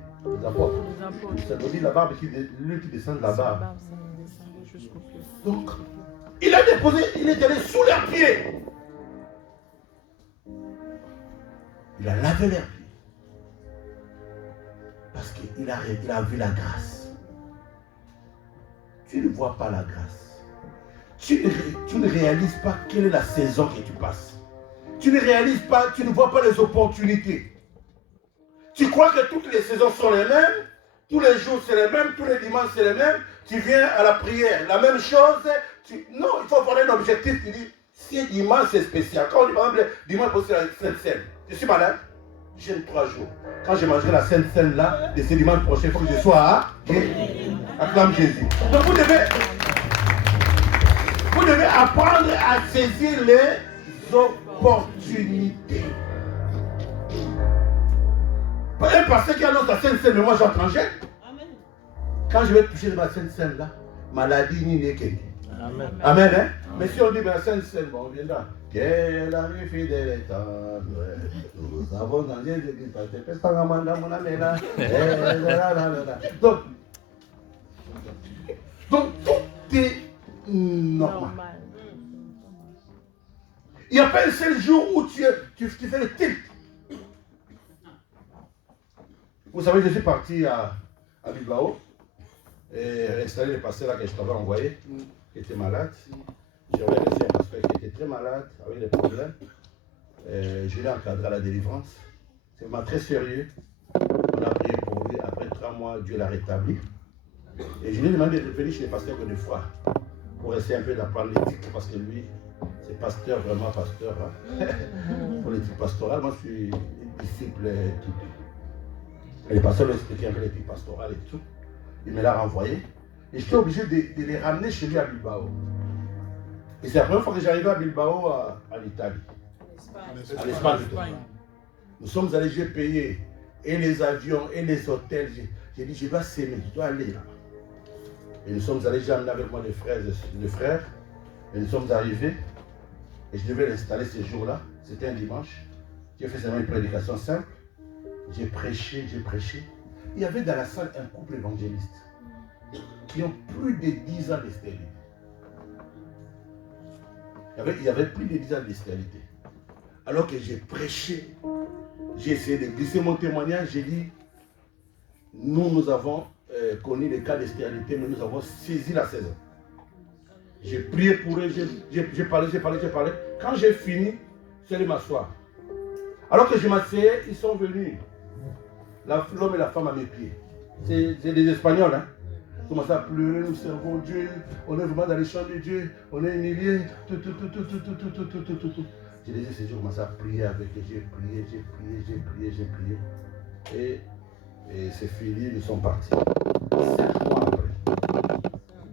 apôtres. Ça veut dire la barbe l'huile qui descend de la barbe. Donc, il a déposé, il est allé sous leurs pieds. Il a lavé leurs pieds. Parce qu'il a vu la grâce. Tu ne vois pas la grâce. Tu ne réalises pas quelle est la saison que tu passes. Tu ne réalises pas, tu ne vois pas les opportunités. Tu crois que toutes les saisons sont les mêmes, tous les jours c'est les mêmes, tous les dimanches c'est les mêmes. Tu viens à la prière, la même chose. Non, il faut avoir un objectif qui dit, si dimanche c'est spécial. Quand on dit par exemple, dimanche c'est la Sainte Seine. Je suis malade, j'aime 3 jours. Quand je mangerai la Sainte Seine là, de ce dimanche prochain, il faut que je sois à acclame Jésus. Donc vous devez apprendre à saisir les opportunités. Un pasteur qui annonce la Sainte Seine, mais moi j'entrangeais. Quand je vais toucher ma Sainte Seine là, maladie ni n'est qu'elle. Amen. Amen, hein? Mais si on dit la Sainte Seine, bon, on viendra. Quelle amie fidèle et tendre, nous avons dans les églises, donc tout est normal. Il n'y a pas un seul jour où tu fais le tilt. Vous savez, je suis parti à Bilbao et installer le pasteur là que je t'avais envoyé, qui était malade. J'avais laissé un pasteur qui était très malade, avec des problèmes. Je l'ai encadré à la délivrance. C'est vraiment très sérieux. On a prié pour lui. Après 3 mois, Dieu l'a rétabli. Et je lui ai demandé de venir chez le pasteur une fois pour essayer un peu d'apprendre l'éthique parce que lui, C'est pasteur, vraiment pasteur. Hein. Politique pastorale, moi je suis disciple tout. Et les pasteurs m'ont expliqué un peu l'éthique pastorale et tout. Il me l'a renvoyé. Et j'étais obligé de les ramener chez lui à Bilbao. Et c'est la première fois que j'arrivais à Bilbao, en Italie. En Espagne. Nous sommes allés, j'ai payé et les avions et les hôtels. J'ai dit, je dois s'aimer, je dois aller là. Et nous sommes allés, j'ai amené avec moi les frères. Et nous sommes arrivés. Et je devais l'installer ce jour-là. C'était un dimanche. J'ai fait seulement une prédication simple. J'ai prêché. Il y avait dans la salle un couple évangéliste qui ont plus de 10 ans de stérilité. Il y avait plus de 10 ans de stérilité. Alors que j'ai prêché, j'ai essayé de glisser mon témoignage, j'ai dit, nous avons connu les cas de stérilité, mais nous avons saisi la saison. J'ai prié pour eux, j'ai parlé. Quand j'ai fini, je suis allé m'asseoir. Alors que je m'asseyais, ils sont venus. L'homme et la femme à mes pieds. C'est des Espagnols, hein. Ils commencent à pleurer, nous servons Dieu. On est vraiment dans les champs de Dieu. On est humiliés. Tout. Je les ai ces jours, commencé à prier avec eux. J'ai prié. Et c'est fini, ils sont partis. 7 mois après,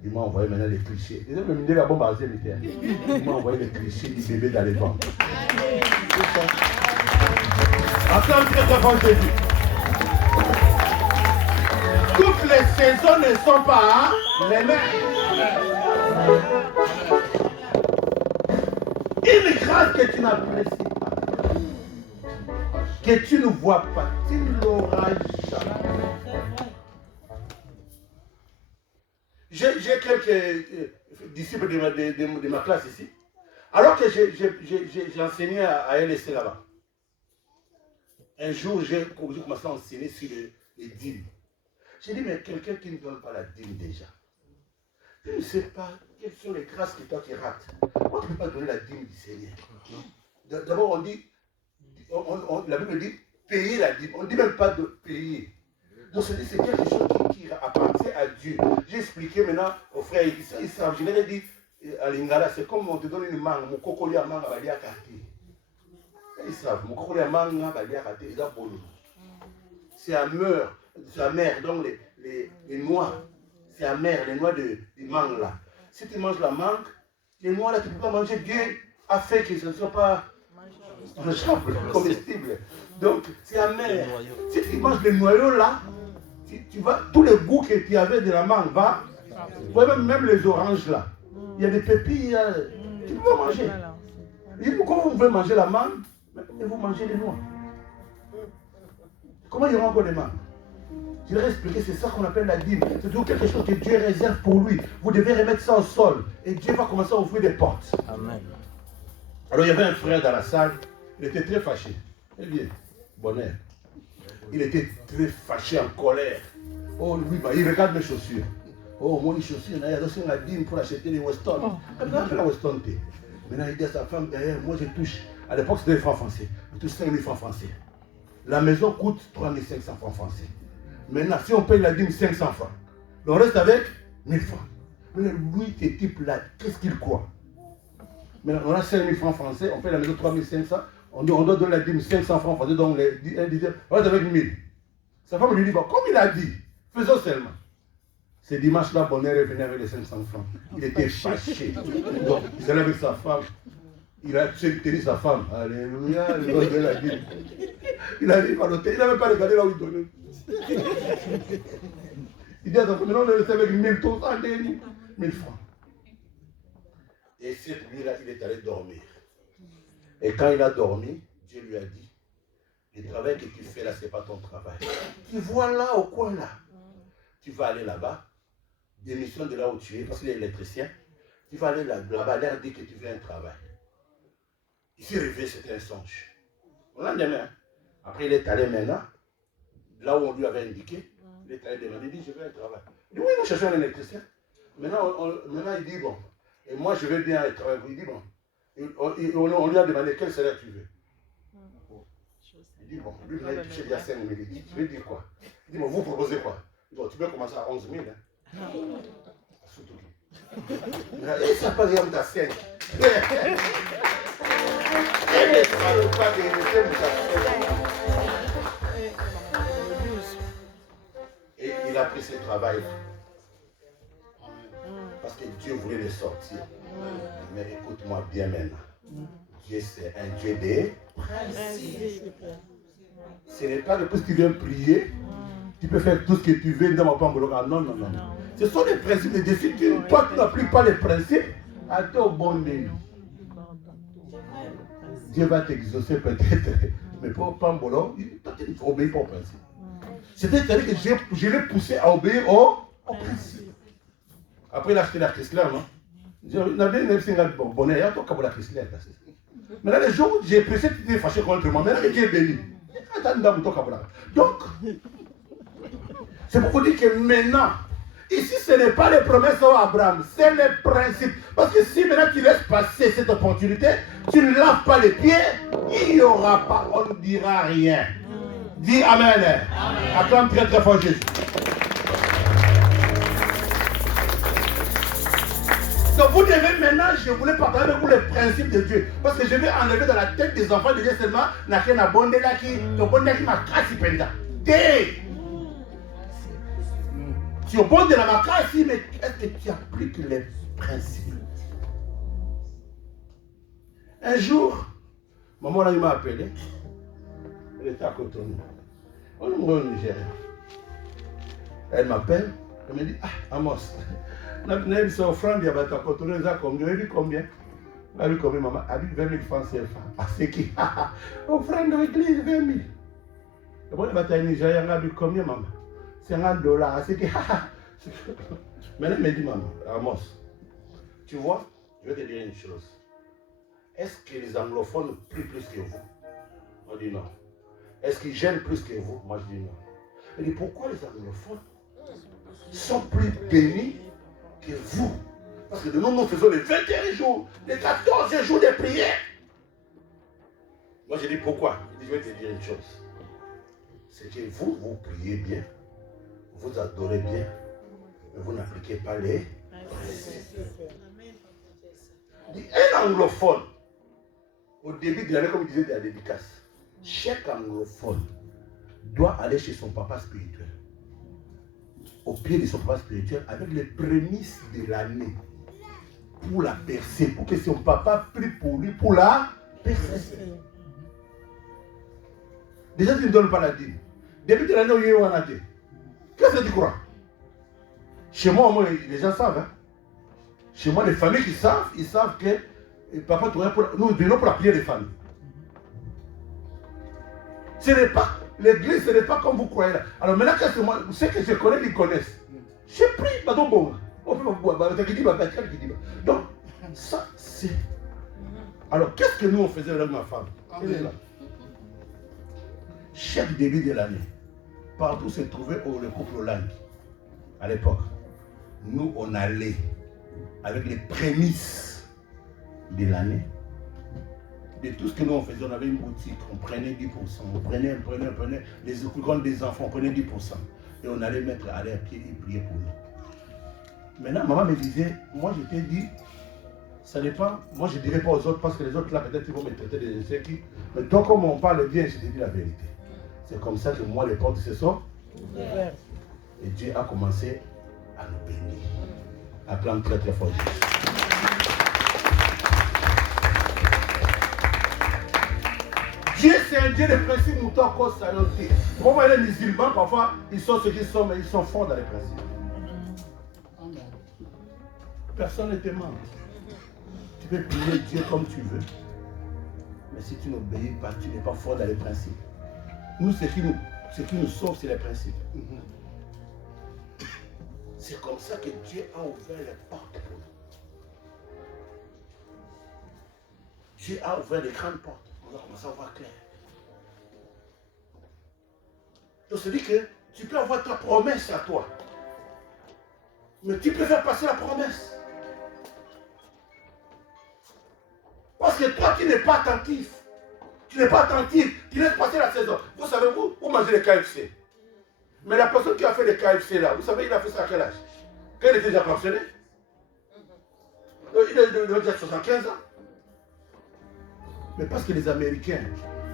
il m'a envoyé maintenant les clichés. Il m'a envoyé les clichés du bébé dans les ventres. Attends, devant Jésus. Toutes les saisons ne sont pas les mêmes. Une grâce que tu n'apprécies pas, que tu ne vois pas, tu ne l'auras jamais. J'ai quelques disciples de ma classe ici. Alors que j'ai enseigné à LSC là-bas. Un jour, j'ai commencé à enseigner sur les dîmes. J'ai dit, mais quelqu'un qui ne donne pas la dîme déjà, je ne sais pas quelles sont les grâces que toi tu rates. On ne peut pas donner la dîme du Seigneur. D'abord, on dit, la Bible dit, payer la dîme. On ne dit même pas de payer. Donc, c'est quelque chose qui appartient à Dieu. J'ai expliqué maintenant aux frères, ils savent, je leur ai dit, à Lingala, c'est comme on te donne une mangue, mon cocoli à mangue, va dire à quartier. Ils savent, mon cocoli à mangue, va dire à quartier, ils ont beau. C'est amer, donc les noix. C'est amer, les noix de mangue là. Si tu manges la mangue, les noix là, tu ne peux pas manger. Dieu a fait que ce ne soit pas mangeable, comestible. Donc, c'est amer. Si tu manges les noyaux là, tu vas, tous les goûts que tu avais de la mangue, va. Même les oranges là. Il y a des pépilles, tu ne peux pas manger. Il dit, pourquoi vous pouvez manger la mangue et vous mangez les noix? Comment il y aura encore des mangues? Je leur ai expliqué, c'est ça qu'on appelle la dîme. C'est toujours quelque chose que Dieu réserve pour lui. Vous devez remettre ça au sol. Et Dieu va commencer à ouvrir des portes. Amen. Alors il y avait un frère dans la salle. Il était très fâché. Eh bien, bonheur. Il était très fâché, en colère. Oh, lui, il regarde mes chaussures. Oh, moi, les chaussures, il y a aussi la dîme pour acheter les Weston. La Weston. Maintenant, il dit à sa femme, derrière, moi, je touche. À l'époque, c'était des francs français. Je touche 5 000 francs français. La maison coûte 3 500 francs français. Maintenant, si on paye la dîme 500 francs, on reste avec 1000 francs. Mais lui, ce type-là, qu'est-ce qu'il croit? Maintenant, on a 5 000 francs français, on paye la maison 3 500, on doit donner la dîme 500 francs français, donc on reste avec 1000. Sa femme lui dit, bon, comme il a dit, faisons seulement. Ce dimanche-là, Bonheur est venu avec les 500 francs. Il était fâché. Donc, il allait avec sa femme. Il a tenu sa femme. Alléluia, il va donner la dîme. Il arrive à l'hôtel, il n'avait pas regardé là où il donnait. Il dit à sa femme, maintenant on est resté avec 1000 francs. Et cette nuit-là, il est allé dormir. Et quand il a dormi, Dieu lui a dit, le travail que tu fais là, ce n'est pas ton travail. Tu vois là, au coin là. Tu vas aller là-bas, démission de là où tu es, parce qu'il est électricien. Tu vas aller là-bas, leur dire que tu veux un travail. Il s'est réveillé, c'était un songe. Le lendemain, après il est allé maintenant, là où on lui avait indiqué, il est allé demander, il dit, je veux un travail. Il dit, oui, nous cherchons un électricien. Maintenant, il dit, bon, et moi je veux bien un travail. Il dit, bon, on lui a demandé, quel salaire tu veux? Il dit, bon, lui, il a touché il y a 5 000. Il dit, tu veux dire quoi? Il dit, bon, vous proposez quoi? Il dit, bon, tu peux commencer à 11 000. Hein. Surtout. Et ça pas rien de ta scène. Et il a pris ce travail-là. Parce que Dieu voulait les sortir. Mais écoute-moi bien maintenant. Dieu, c'est un Dieu des principes. Ce n'est pas que parce que tu viens prier, tu peux faire tout ce que tu veux dans ma pambolo. Non, non, non. Ce sont les principes, les défis. Toi, tu n'appliques pas les principes, attends au bon nez. Dieu va t'exaucer peut-être, mais pour pambolo, toi, tu ne obéis pas au principe. C'est-à-dire que je l'ai poussé à obéir au principe. Après, il a acheté la Chrysler, non? Il a dit, il a dit, bon, il y a tout la Chrysler. Maintenant, les jours où j'ai pressé, tu t'es fâché contre moi. Maintenant, Dieu est béni. Donc, c'est pour vous dire que maintenant, ici, ce n'est pas les promesses à Abraham, c'est les principes. Parce que si maintenant tu laisses passer cette opportunité, tu ne laves pas les pieds, il n'y aura pas, on ne dira rien. Dis Amen. Acclame très très fort Jésus. Donc vous devez maintenant, je voulais partager avec vous les principes de Dieu. Parce que je vais enlever dans la tête des enfants de Dieu seulement, n'a qu'un abondé là qui m'a cassé pendant. Tu abondes de la macasse, mais est-ce que tu appliques les principes? Un jour, maman là, il m'a appelé. Elle était à Cotonou. On est au Nigeria. Elle m'appelle, elle me dit, ah, Amos. Elle dit, offrande, il y avait à Cotonou, elle a combien? Elle dit combien? Elle dit combien, maman? Elle dit 20 000 francs CFA. Ah, c'est qui? Offrande de l'église, 20 000. Et bon, elle va au Nigeria, elle a dit combien, maman? $50. C'est que, maintenant, elle me dit, maman, Amos, tu vois, je vais te dire une chose. Est-ce que les anglophones prient plus que vous? On dit non. Est-ce qu'ils gênent plus que vous? Moi, je dis non. Elle dit, pourquoi les anglophones sont plus bénis que vous? Parce que nous faisons les 21 jours, les 14 jours de prière. Moi, je dis pourquoi? Je vais te dire une chose. C'est que vous priez bien, vous adorez bien, mais vous n'appliquez pas les principes. Un anglophone, au début de l'année, comme il disait de la dédicace, chaque anglophone doit aller chez son papa spirituel, au pied de son papa spirituel, avec les prémices de l'année, pour la percer, pour que son papa prie pour lui, pour la percer. Déjà, tu ne donnes pas la dîme. Début de l'année, où il y a un Dieu. Qu'est-ce que tu crois? Chez moi, les gens savent. Hein? Chez moi, les familles qui savent, ils savent que papa, nous venons pour la prière des familles. Ce n'est pas, l'église, ce n'est pas comme vous croyez là. Alors maintenant, ceux que je connais, ils connaissent. J'ai pris, bon. Donc, ça, c'est. Alors, qu'est-ce que nous, on faisait avec ma femme? Elle est là. Chaque début de l'année, partout se trouvait le couple Lang. À l'époque, nous, on allait avec les prémices de l'année. De tout ce que nous on faisait, on avait une boutique, on prenait 10%, on prenait, les plus grands des enfants, on prenait 10%. Et on allait aller à pied et prier pour nous. Maintenant, maman me disait, moi je t'ai dit, ça dépend, moi je ne dirais pas aux autres, parce que les autres là, peut-être ils vont me traiter des insectes. Mais toi, comme on parle bien, je te dis la vérité. C'est comme ça que moi, les portes se sont ouvertes. Et Dieu a commencé à nous bénir. Acclame très très fort. Dieu, c'est un Dieu de principes, nous t'en cause ça. Pour les musulmans, parfois, ils sont ce qu'ils sont, mais ils sont forts dans les principes. Personne ne te ment. Tu peux prier Dieu comme tu veux. Mais si tu n'obéis pas, tu n'es pas fort dans les principes. Nous, ce qui nous sauve, c'est les principes. C'est comme ça que Dieu a ouvert les portes pour nous. Dieu a ouvert les grandes portes. On va commencer à voir clair. Donc, c'est dit que tu peux avoir ta promesse à toi. Mais tu peux faire passer la promesse. Parce que toi, tu n'es pas attentif. Tu n'es pas attentif. Tu laisses passer la saison. Vous savez, vous mangez les KFC. Mais la personne qui a fait les KFC là, vous savez, il a fait ça à quel âge? Quand il était déjà pensionné? Il a déjà 75 ans. Mais parce que les Américains,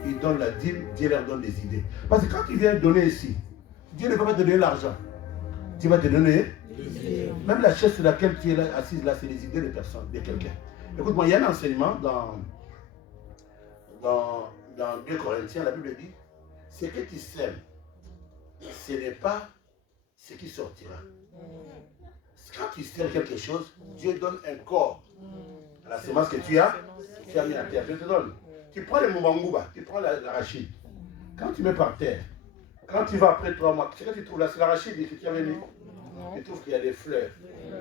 ils donnent la dîme, Dieu leur donne des idées. Parce que quand tu viens donner ici, Dieu ne va pas te donner l'argent. Dieu va te donner. Même la chaise sur laquelle tu es là, assise là, c'est les idées de personne, de quelqu'un. Écoute-moi, il y a un enseignement dans 2 Corinthiens, la Bible dit, ce que tu sèmes, ce n'est pas ce qui sortira. Quand tu sèmes quelque chose, Dieu donne un corps à la semence que tu as mis à terre. Je te donne. Tu prends les moubangouba, tu prends l'arachide. Quand tu mets par terre, quand tu vas après 3 mois, ce que tu trouves là, c'est l'arachide que tu avais mis. Tu trouves qu'il y a des fleurs.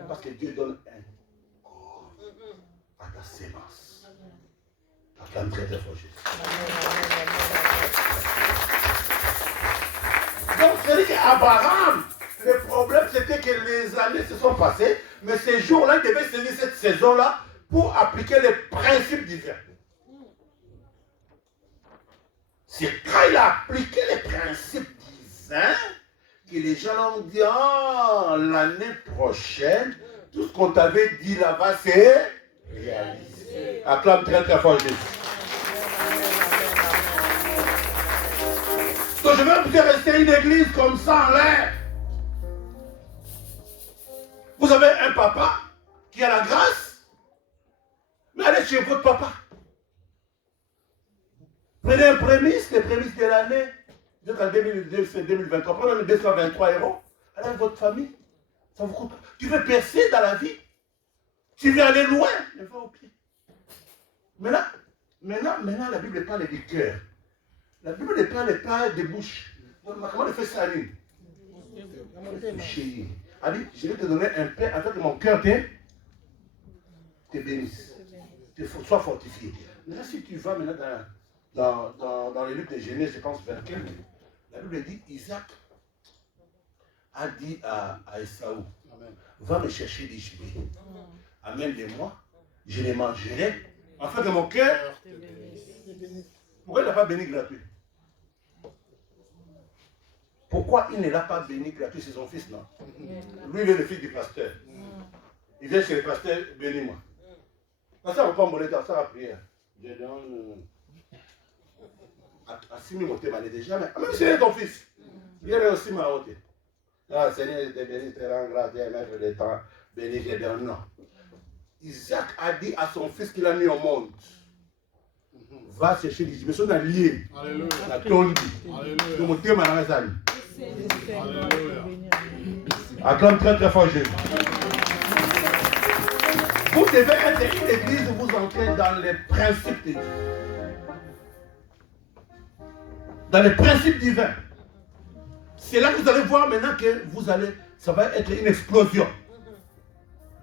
Parce que Dieu donne un corps à ta sémence. Acclame très très fort Jésus. Donc, c'est-à-dire qu'Abraham, le problème c'était que les années se sont passées, mais ces jours-là, il devait saisir cette saison-là pour appliquer les principes divins. C'est quand il a appliqué les principes divins que les gens ont dit, ah, l'année prochaine, tout ce qu'on t'avait dit là-bas, c'est réalisé. Acclame très très fort Jésus. Donc je vais vous rester une église comme ça en l'air. Vous avez un papa qui a la grâce, mais allez chez votre papa. Prenez un prémisse, les prémices de l'année. Vous êtes en 2023, prenez 223 €. Allez avec votre famille. Ça vous coûte. Tu veux percer dans la vie. Tu veux aller loin. Mais va au pied. Maintenant, la Bible parle du cœur. La Bible ne parle pas des bouches. Comment elle fait ça, lui? Allez, je vais te donner un pain afin que mon cœur te bénisse. Sois fortifié. Maintenant, si tu vas maintenant dans les livres de Genèse, je pense vers 15, la Bible dit, Isaac a dit à Esaü, va me chercher des gibiers. Amène-les-moi, je les mangerai, afin que mon cœur te bénisse. Pourquoi il n'a pas béni gratuit? Pourquoi il ne l'a pas béni gratuit? C'est son fils, non? Lui, il est le fils du pasteur. Il vient chez le pasteur, bénis-moi. Parce que ça ne va pas mourir dans sa prière. Je donne à 6 000 motés, déjà, mais même si c'est ton fils, il est aussi ma haute. Ah, Seigneur, te bénis, te rends grâce, Dieu, maître des temps, bénis, je donne. Non. Isaac a dit à son fils qu'il a mis au monde, va chercher les gibiers, sont alliés. La tonne. Donc, mon thème à la maison. Acclame très très fort Jésus. Vous devez être une église où vous entrez dans les principes de Dieu. Dans les principes divins. C'est là que vous allez voir maintenant que ça va être une explosion.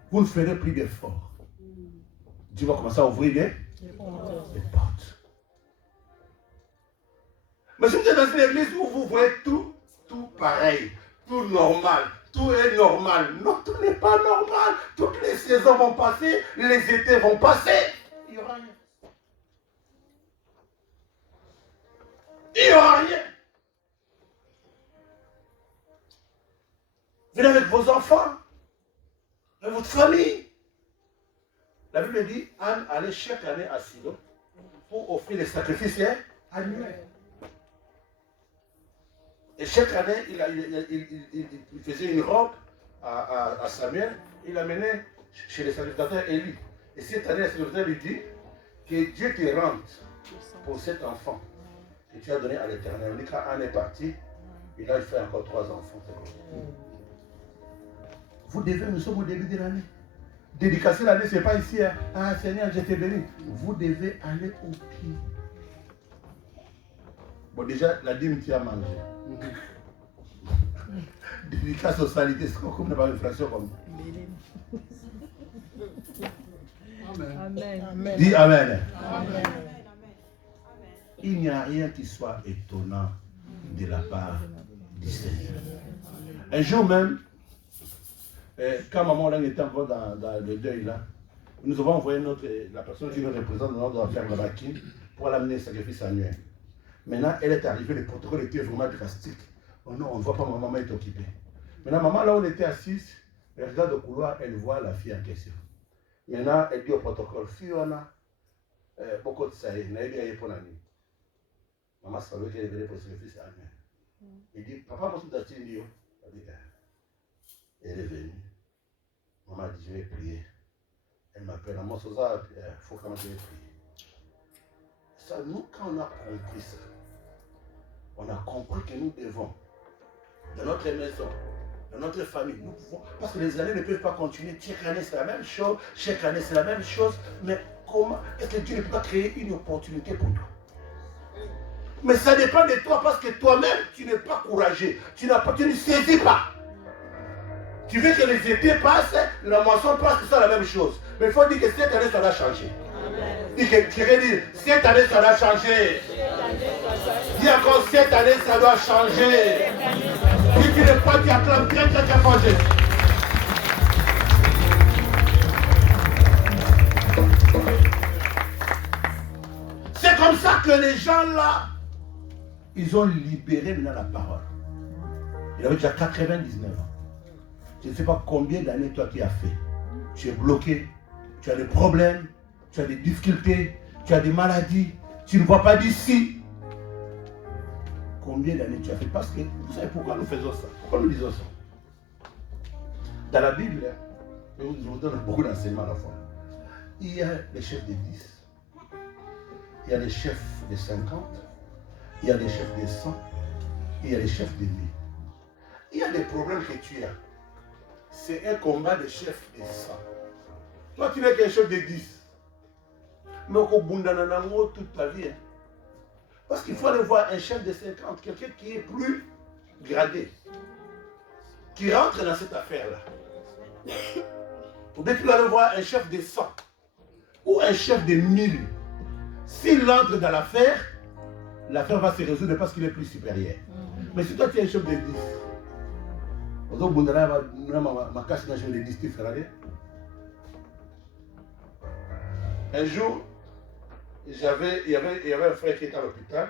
Vous ne ferez plus d'efforts. Dieu va commencer à ouvrir les portes. Mais si vous êtes dans une église où vous voyez tout pareil, tout normal, tout est normal. Non, tout n'est pas normal. Toutes les saisons vont passer, les étés vont passer. Il n'y aura rien. Il n'y aura rien. Venez avec vos enfants, avec votre famille. La Bible dit, Anne allait chaque année à Silo pour offrir les sacrifices annuels. Et chaque année, il faisait une robe à Samuel, il l'amenait chez les sacrificateurs Élie. Et cette année, le sacrificateur lui dit que Dieu te rende pour cet enfant que tu as donné à l'Éternel. On dit quand Anne est parti, et là il fait encore 3 enfants. Nous sommes au début de l'année. Dédicacer l'année, ce n'est pas ici. Hein. Ah Seigneur, je t'ai béni. Vous devez aller au pied. Bon, déjà, la dîme, tu as mangé. Dédicace aux salités, c'est comme pas une fraction comme Amen. Amen. Dis Amen. Amen. Il n'y a rien qui soit étonnant de la part du Seigneur. Un jour même, quand maman était encore dans le deuil là, nous avons envoyé la personne qui nous représente dans notre ferme la vaquine pour l'amener au sacrifice annuel. Maintenant, elle est arrivée, le protocole était vraiment drastique. Oh non, on ne voit pas maman est occupée. Maintenant, maman, là où elle était assise, elle regarde au couloir, elle voit la fille en question. Maintenant, elle dit au protocole, Fiona, beaucoup de ça, il n'a pas pour l'année. Maman savait qu'elle venait pour son fils à Amen. Il dit, papa, moi, je suis dit, elle est venue. Maman a dit, je vais prier. Elle m'appelle, maman, il faut quand même prier. Ça, nous, quand on a compris ça, on a compris que nous devons, dans notre maison, dans notre famille, nous pouvons, parce que les années ne peuvent pas continuer. Chaque année, c'est la même chose. Chaque année, c'est la même chose. Mais comment est-ce que Dieu ne peut pas créer une opportunité pour toi? Mais ça dépend de toi, parce que toi-même, tu n'es pas courageux. Tu ne saisis pas. Tu veux que les étés passent, la moisson passe, c'est ça la même chose. Mais il faut dire que cette année, ça va changer. Dis que tu veux dire, cette année, ça va changer. Dis encore, cette année, ça doit changer. Si tu n'es pas, tu acclames très très très fort Jésus. C'est comme ça que les gens là, ils ont libéré maintenant la parole. Il avait déjà 99 ans. Je ne sais pas combien d'années toi tu as fait. Tu es bloqué, tu as des problèmes, tu as des difficultés, tu as des maladies, tu ne vois pas d'ici. Combien d'années tu as fait? Parce que vous savez pourquoi nous faisons ça? Pourquoi nous disons ça? Dans la Bible, je vous donne beaucoup d'enseignements à la fois. Il y a les chefs de 10, il y a les chefs de 50, il y a les chefs de 100, il y a les chefs de 1000. Il y a des problèmes que tu as. C'est un combat de chefs de 100. Toi, tu n'es qu'un chef de 10. Mais au Bundananango toute ta vie. Parce qu'il faut aller voir un chef de 50, quelqu'un qui est plus gradé, qui rentre dans cette affaire-là. Ou bien tu dois aller voir un chef de 100 ou un chef de 1000. S'il entre dans l'affaire, l'affaire va se résoudre parce qu'il est plus supérieur. Mais si toi tu es un chef de 10, un jour, il y avait un frère qui était à l'hôpital.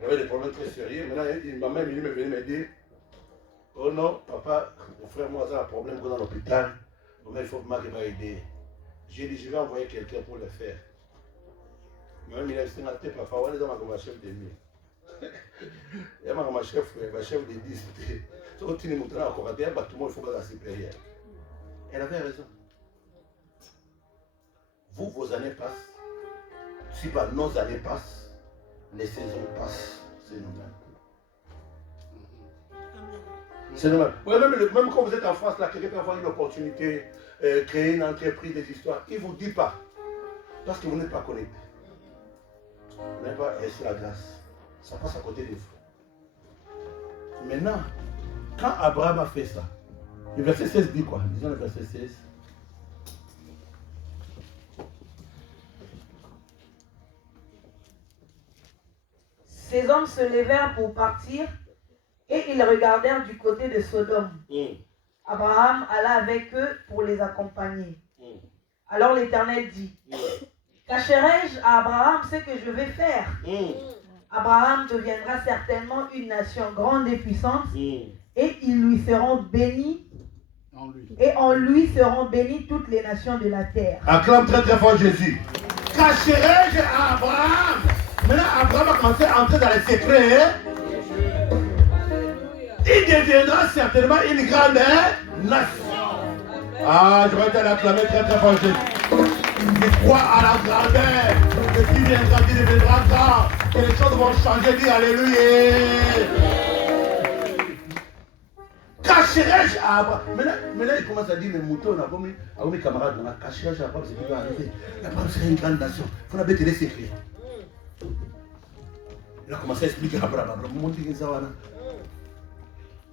Il avait des problèmes très sérieux. Maintenant, ma mère est venue me dire, oh non, papa, mon frère, moi, j'ai un problème dans l'hôpital. Il faut que ma mère m'aide. J'ai dit, je vais envoyer quelqu'un pour le faire. Même il a dit, papa, on est dans ma chef de 1000. Il y a ma chef de 10. Tout le monde encore à terre, tout le monde faut pas la supérieure. Elle avait raison. Vous, vos années passent. Si pas nos années passent, les saisons passent. C'est normal. C'est normal. Ouais, même quand vous êtes en France, là, quelqu'un peut avoir une opportunité, créer une entreprise, des histoires. Il ne vous dit pas. Parce que vous n'êtes pas connecté. Vous n'êtes pas sur la grâce. Ça passe à côté de vous. Maintenant, quand Abraham a fait ça, le verset 16 dit quoi? Disons le verset 16. Ces hommes se levèrent pour partir et ils regardèrent du côté de Sodome. Abraham alla avec eux pour les accompagner. Alors l'Éternel dit, cacherai-je à Abraham ce que je vais faire? Abraham deviendra certainement une nation grande et puissante et ils lui seront bénis. Et en lui seront bénies toutes les nations de la terre. Acclame très très fort Jésus. Cacherai-je à Abraham? Maintenant, Abraham a commencé à entrer dans les secrets. Il deviendra certainement une grande nation. Ah, je vais te l'acclamer très très fort Jésus. Il croit à la grandeur. Que tu viendras, tu deviendras grand. Que les choses vont changer. Dis alléluia. Cacherai-je à Abraham? Maintenant, il commence à dire, mais moutons, on a mes camarades, on a cacherai-je à Abraham, c'est ce qui va arriver. Abraham serait une grande nation. Il faut n'abaisser les secrets. Il a commencé à expliquer à Abraham.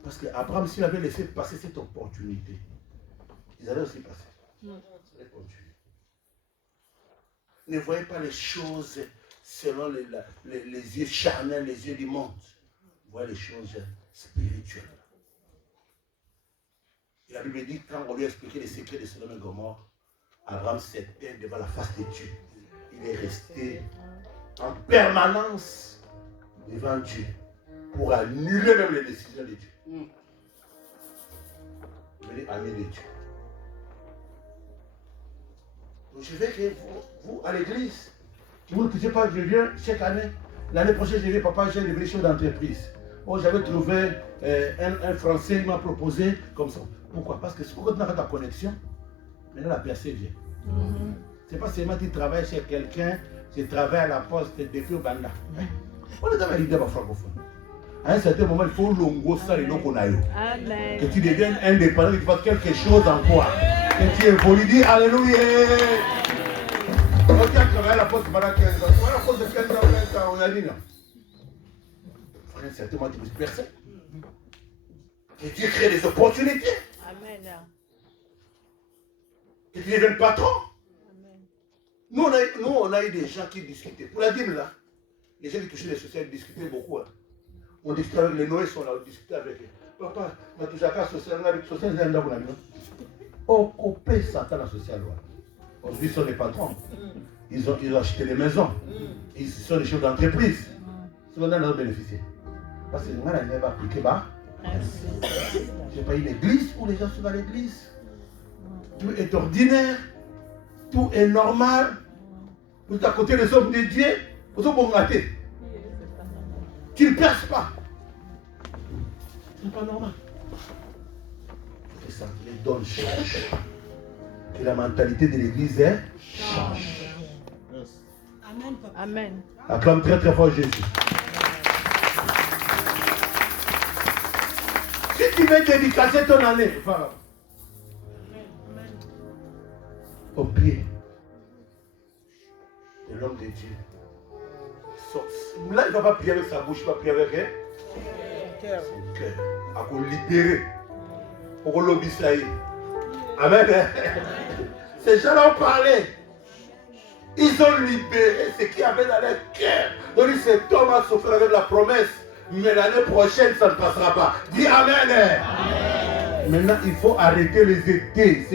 Parce qu'Abraham, s'il avait laissé passer cette opportunité, ils allaient aussi passer. Ne voyez pas les choses selon les yeux charnels, les yeux du monde. Voyez les choses spirituelles. Et la Bible dit, quand on lui a expliqué les secrets de Sodome et Gomorrhe, Abraham s'était devant la face de Dieu. Il est resté en permanence devant Dieu pour annuler même les décisions de Dieu. Il est ami de Dieu. Je vais que vous à l'église. Vous ne quittez pas, je viens chaque année. L'année prochaine, je viens, papa, j'ai une chef d'entreprise. Oh, j'avais trouvé un Français, il m'a proposé comme ça. Pourquoi? Parce que si vous avez ta connexion, maintenant la percée vient. C'est pas seulement tu travailles chez quelqu'un, tu travailles à la poste depuis au Banda. On est dans l'idée francophone. À un certain moment, il faut longo ça et non qu'on aille. Que tu deviennes indépendant, que tu fasses quelque chose en toi. Que tu évolues, dis Alléluia. On a travaillé à la poste pendant 15 ans. On a la poste de 15 ans, 20 ans, on a dit non. À un certain moment, tu peux percer. Et tu crées des opportunités. Amen. Et tu deviens patron. Nous, on a eu des gens qui discutaient. Pour la dîme, là, les gens qui touchaient les sociales discutaient beaucoup. Hein. On discutait avec les Noé, on discutait avec eux. Papa, on a touché à la sociale, avec la sociale, on a dit, on coupe Satan la sociale. Aujourd'hui, ils sont les patrons. Ils ont acheté des maisons. Ils sont des chefs d'entreprise. C'est qu'on a bénéficié. Parce que nous, on n'a pas appliqué. Je n'ai pas eu l'église où les gens sont dans l'église. Tout est ordinaire. Tout est normal. Vous êtes à côté des hommes de Dieu. Vous êtes bon gâtés. Tu ne perces pas. Ce n'est pas normal. Et ça, les dons changent. Et la mentalité de l'église change. Amen. Amen. Acclame très très fort Jésus. Si tu veux dédicacer ton année, va au pied de l'homme de Dieu. Là, il ne va pas prier avec sa bouche, il va prier avec son cœur. À vous libérer. Pour l'obéir. Amen. Ces gens-là ont parlé. Ils ont libéré ce qui avait dans leur cœur. Donc cet homme a souffert avec la promesse. Mais l'année prochaine, ça ne passera pas. Dis Amen. Amen. Maintenant, il faut arrêter les étés.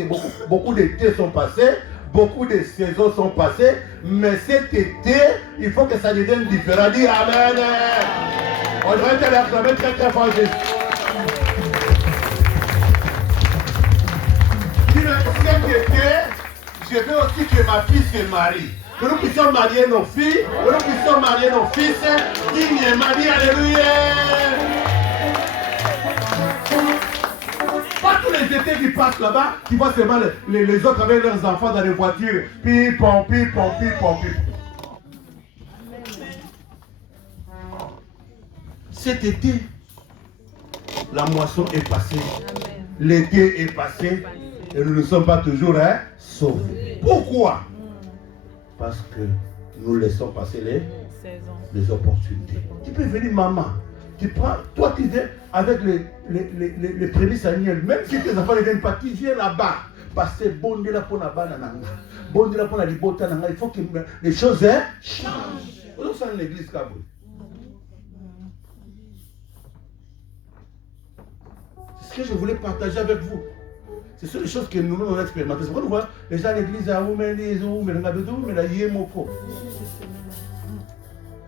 Beaucoup d'étés sont passés. Beaucoup de saisons sont passées. Mais cet été, il faut que ça devienne différent. Dis Amen. On devrait te l'acclamer très très fort Jésus. Cet été, je veux aussi que ma fille se marie. Que nous puissions marier nos filles, que nous puissions marier nos fils dignement. Dis Alléluia. Pas tous les étés qui passent là-bas, qui voient seulement les autres avec leurs enfants dans les voitures. Pipon, pipon, pipon, pipon. Cet été, la moisson est passée. L'été est passé. Et nous ne sommes pas toujours sauvés. Pourquoi? Parce que nous laissons passer les opportunités. Tu peux venir, maman. Tu prends, toi tu viens avec les prémices annuelles. Même si tes enfants ne viennent pas, tu viens là-bas. Parce que bon Dieu là pour la banane. Bon Dieu là pour la libota. Il faut que les choses changent. Nous sommes l'église Kaboul. C'est ce que je voulais partager avec vous. Ce sont les choses que nous avons expérimentées. C'est pourquoi nous voyons les gens à l'église à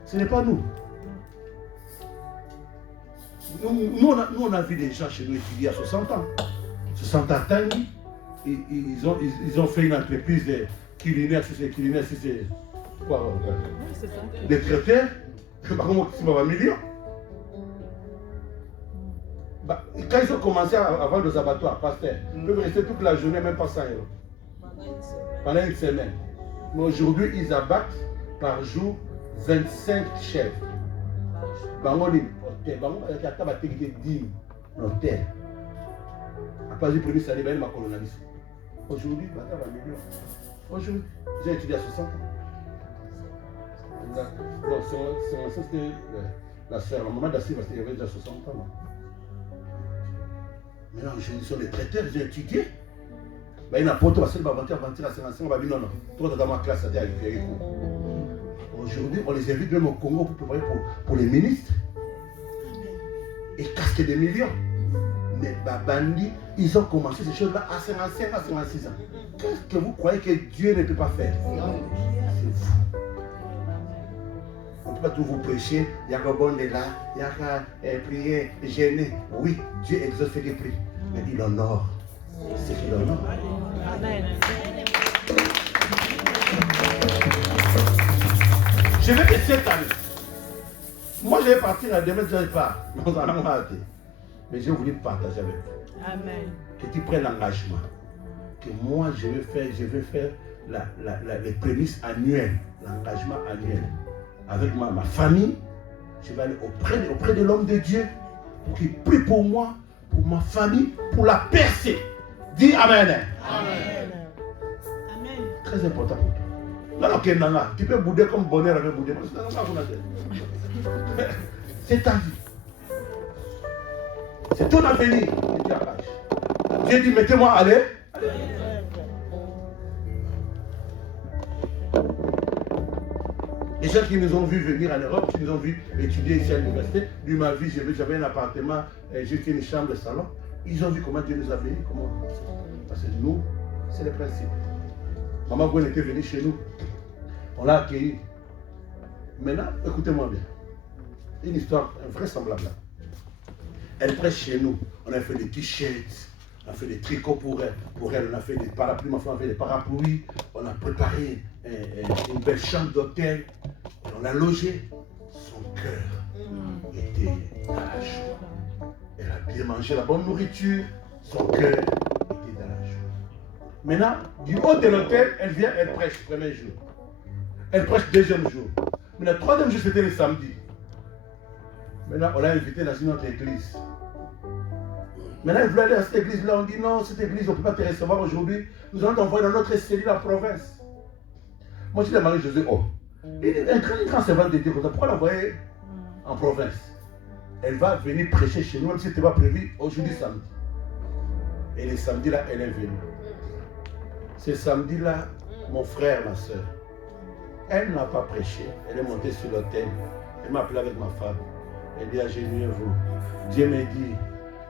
ce n'est pas nous. Nous, on a vu des gens chez nous étudier à 60 ans. 60 ans, ils ont fait une entreprise culinaire, si c'est quoi? Des traiteurs, par contre, c'est pas un million. Quand ils ont commencé à vendre des abattoirs, pasteur, ils peuvent rester toute la journée, même pas 100 €. Pendant une semaine. Mais aujourd'hui, ils abattent par jour 25 chèvres. Aujourd'hui, ils j'ai étudié à 60 ans. Non, c'était la soeur, la maman d'Assis, parce qu'il y avait déjà 60 ans. Maintenant, ils sont des traiteurs, ils ont étudié. Il y a un poteau, parce qu'il va avancer à 55 ans, il va dire non, toi dans ma classe, ça a été. Aujourd'hui, on les invite même au Congo pour préparer pour les ministres. Et casquer des millions. Mais Babandi, ils ont commencé ces choses-là à 55 à 56 ans. Qu'est-ce que vous croyez que Dieu ne peut pas faire? C'est fou. On ne peut pas tout vous prêcher, il y a qu'un bon là, il y a qu'à prier, gêner. Oui, Dieu exauce ce qu'il prie, mais il honore ce qu'il honore. Amen. Je veux que cette année, moi je vais partir à demain, je ne sais pas. Mais j'ai voulu partager avec vous. Amen. Que tu prennes l'engagement. Que moi je vais faire les prémices annuelles, l'engagement annuel. Avec ma famille, je vais aller auprès de l'homme de Dieu pour qu'il prie pour moi, pour ma famille, pour la percer. Dis Amen. Amen. Amen. Très important pour toi. Non, tu peux bouder comme bonheur avec bouder. C'est ta vie. C'est ton avenir. Dieu dit, mettez-moi à l'aise. Les gens qui nous ont vu venir en Europe, qui nous ont vu étudier ici à l'université, lui ma vie, j'avais un appartement, juste une chambre de salon. Ils ont vu comment Dieu nous a venus. Parce que nous, c'est le principe. Maman Gwen était venue chez nous. On l'a accueilli. Maintenant, écoutez-moi bien. Une histoire invraisemblable. Elle prêche chez nous. On a fait des t-shirts, on a fait des tricots pour elle. On a fait des parapluies, on a fait des parapluies. On a préparé une belle chambre d'hôtel. On a logé. Son cœur était dans la joie. Elle a bien mangé la bonne nourriture. Son cœur était dans la joie. Maintenant, du haut de l'hôtel, elle vient, elle prêche le premier jour. Elle prêche le deuxième jour. Mais le troisième jour, c'était le samedi. Maintenant, on l'a invité dans une autre église. Maintenant, il voulait aller à cette église-là. On dit non, cette église, on ne peut pas te recevoir aujourd'hui. Nous allons t'envoyer dans notre cellule en province. Moi, je dis à Marie-Josée, oh, il est un grand servant de Dieu comme ça. Pourquoi l'envoyer en province? Elle va venir prêcher chez nous, même si ce n'était pas prévu, aujourd'hui samedi. Et le samedi-là, elle est venue. Ce samedi-là, mon frère, ma soeur, elle n'a pas prêché. Elle est montée sur l'autel. Elle m'a appelé avec ma femme. Elle dit, agenouillez-vous. Dieu me dit,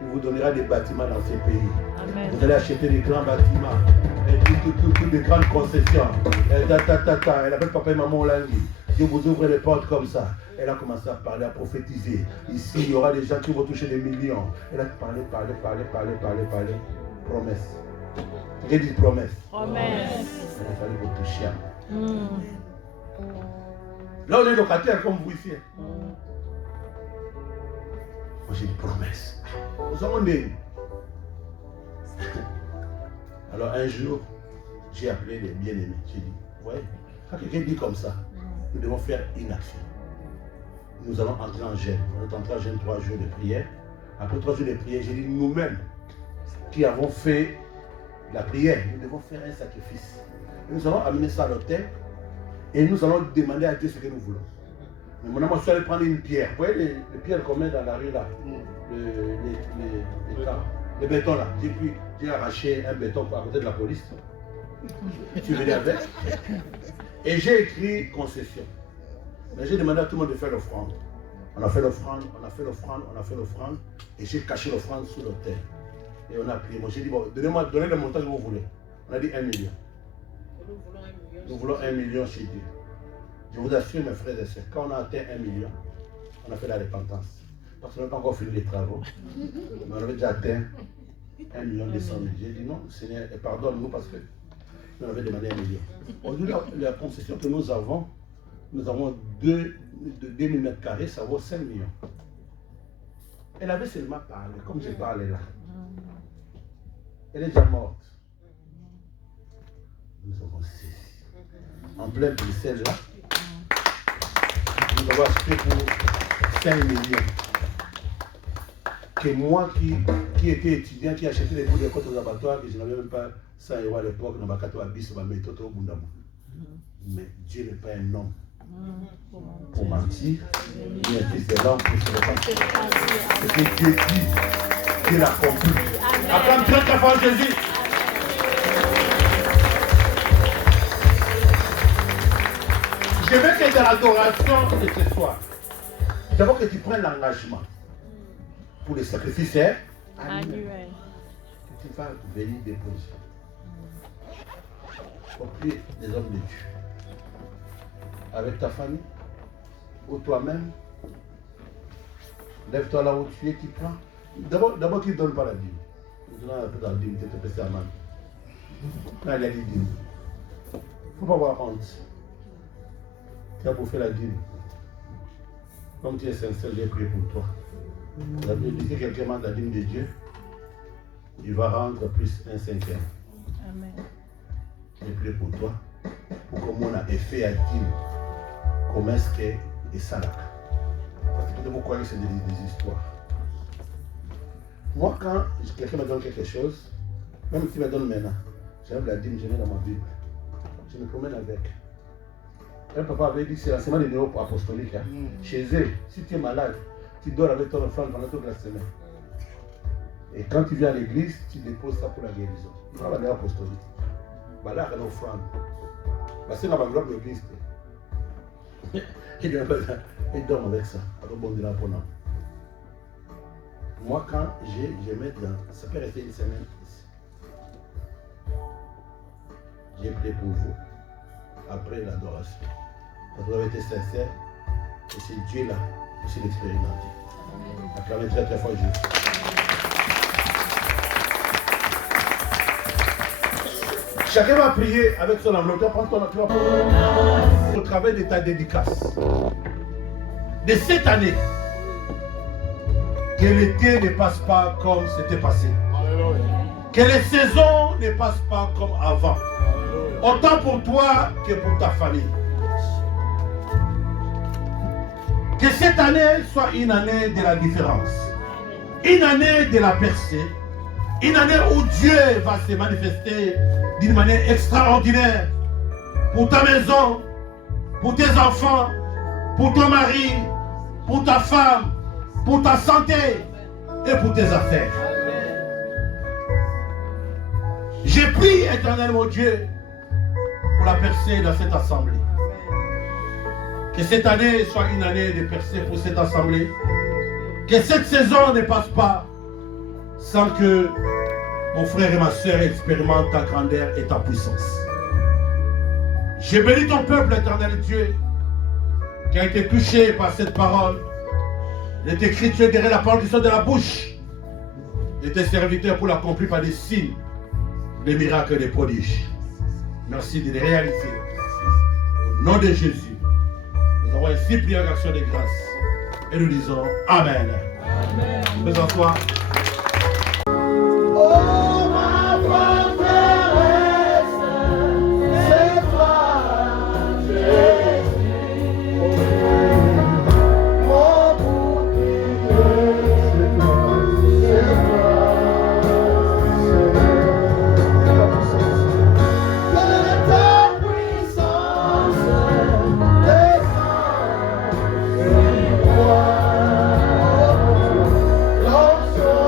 il vous donnera des bâtiments dans ces pays. Amen. Vous allez acheter des grands bâtiments. Toutes des grandes concessions. Elle appelle papa et maman Olangi. Dieu vous ouvre les portes comme ça. Elle a commencé à parler, à prophétiser. Ici, il y aura des gens qui vont toucher des millions. Elle a parlé. Promesse. J'ai dit promesse. Promesse. Il a fallu vous toucher. Là, on est locataire comme vous ici. Moi, j'ai une promesse. Nous sommes nés. Alors, un jour, j'ai appelé les bien-aimés. J'ai dit, voyez, quand quelqu'un dit comme ça, nous devons faire une action. Nous allons entrer en jeûne. On est entré en jeûne 3 jours de prière. Après 3 jours de prière, j'ai dit, nous-mêmes, qui avons fait la prière, nous devons faire un sacrifice. Et nous allons amener ça à l'autel et nous allons demander à Dieu ce que nous voulons. Mais maintenant, moi, je suis allé prendre une pierre. Vous voyez les pierres qu'on met dans la rue là, les bétons là. J'ai arraché un béton à côté de la police. Je suis venu avec. Et j'ai écrit concession. Mais j'ai demandé à tout le monde de faire l'offrande. On a fait l'offrande. Et j'ai caché l'offrande sous l'autel. Et on a prié. Moi, j'ai dit, bon, donnez le montant que vous voulez. On a dit 1 million. Nous voulons 1 million chez Dieu. Je vous assure, mes frères et sœurs, quand on a atteint 1 million, on a fait la repentance. Parce qu'on n'a pas encore fini les travaux. Mais on avait déjà atteint 1 million 200 000. J'ai dit non, Seigneur, pardonne-nous parce que nous avons demandé 1 million. Aujourd'hui, la concession que nous avons 2 000 mètres carrés, ça vaut 5 millions. Elle avait seulement parlé, comme je parlais là. Elle est déjà morte. Nous avons saisi. En plein Bruxelles là, nous avons acheté pour 5 millions. Que moi qui étais étudiant, qui achetais des bouts de côte aux abattoirs, que je n'avais même pas 100 € à l'époque, dans ma carte à bis, ma méthode au Bundamo. Mais Dieu n'est pas un homme pour mentir, ni un fils de l'homme pour se repentir. Ce que Dieu dit, Dieu l'accomplit. Acclame très très fort Jésus. Je veux que dans l'adoration de ce soir, d'abord que tu prennes l'engagement pour les sacrifices annuels que tu vas venir déposer au pied des hommes de Dieu. Avec ta famille ou toi-même, lève-toi là où tu es, qui prend. D'abord qui ne donne pas la dîme. Nous allons appeler la dîme, tu te passes à main. Là, il y a des dîmes. Il ne faut pas avoir honte. Tu as bouffé la dîme. Comme tu es sincère, j'ai prié pour toi. La Bible dit que quelqu'un mange la dîme de Dieu, il va rendre plus un cinquième. Amen. J'ai prié pour toi. Pour que mon effet à dîme, comme est-ce que et ça là. Parce que vous croyez que c'est des histoires. Moi, quand quelqu'un me donne quelque chose, même s'il me donne maintenant, j'aime la dîme, je mets dans ma Bible. Je me promène avec. Un papa avait dit c'est l'enseignement des néo-apostoliques. Hein. Chez eux, si tu es malade, tu dors avec ton offrande pendant toute la semaine. Et quand tu viens à l'église, tu déposes ça pour la guérison. Il va aller à l'apostolique. Voilà, il y a une offrande. C'est dans l'enveloppe de l'église. Il dort avec ça. Moi, quand je mets dans. Ça peut rester une semaine ici. J'ai prié pour vous. Après l'adoration. Vous avez été sincère. Et c'est Dieu là aussi l'expérimenter. Acclamez très très fort Jésus. Chacun va prier avec son enveloppe. Tu vas prendre au travail de ta dédicace. De cette année, que l'été ne passe pas comme c'était passé. Que les saisons ne passent pas comme avant. Autant pour toi que pour ta famille. Que cette année soit une année de la différence. Une année de la percée. Une année où Dieu va se manifester d'une manière extraordinaire. Pour ta maison, pour tes enfants, pour ton mari, pour ta femme, pour ta santé et pour tes affaires. J'ai prié, éternel mon Dieu, pour la percée dans cette assemblée. Que cette année soit une année de percée pour cette assemblée. Que cette saison ne passe pas sans que mon frère et ma soeur expérimentent ta grandeur et ta puissance. Je bénis ton peuple, éternel Dieu, qui a été touché par cette parole. Il est écrit, tu es derrière la parole qui sort de la bouche de tes serviteurs pour l'accomplir par des signes, des miracles et des prodiges. Merci de les réaliser. Au nom de Jésus, nous avons ainsi prié en action de grâce. Et nous disons Amen. Amen. Présente-toi. Oh ma forteresse, c'est toi, Jésus. Mon bouclier, c'est toi, c'est toi, que ta puissance descende sur moi. L'onction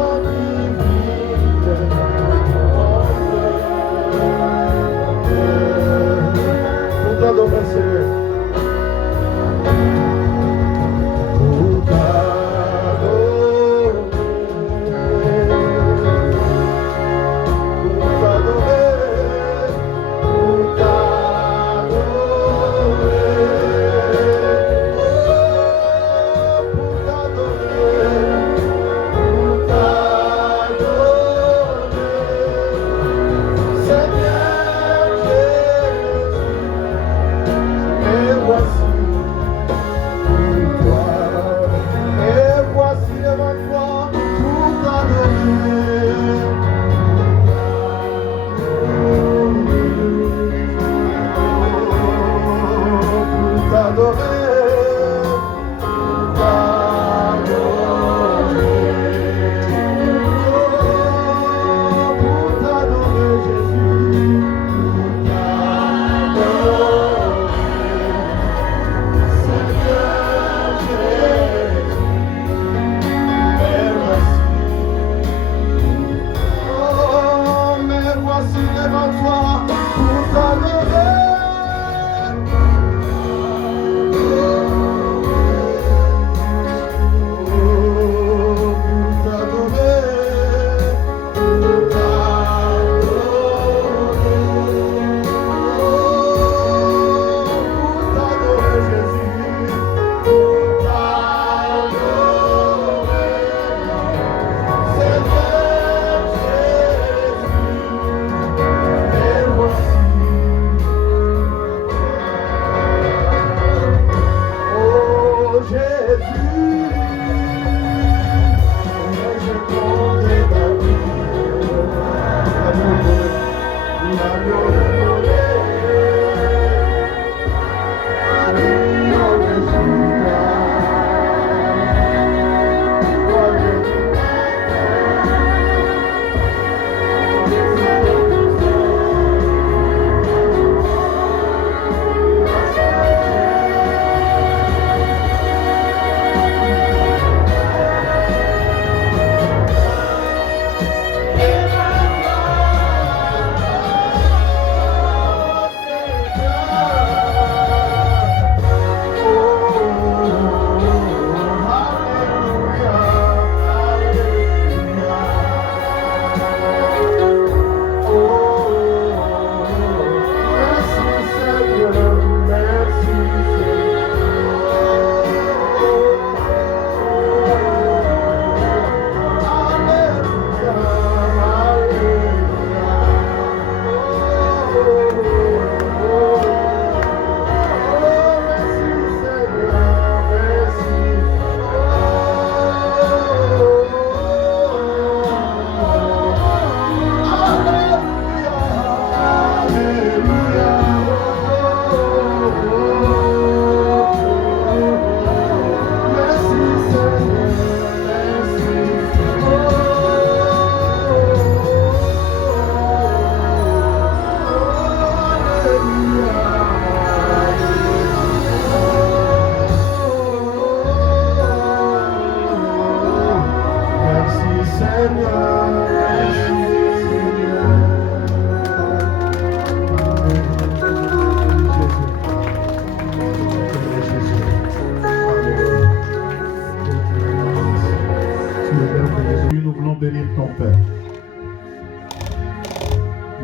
voulons bénir ton Père.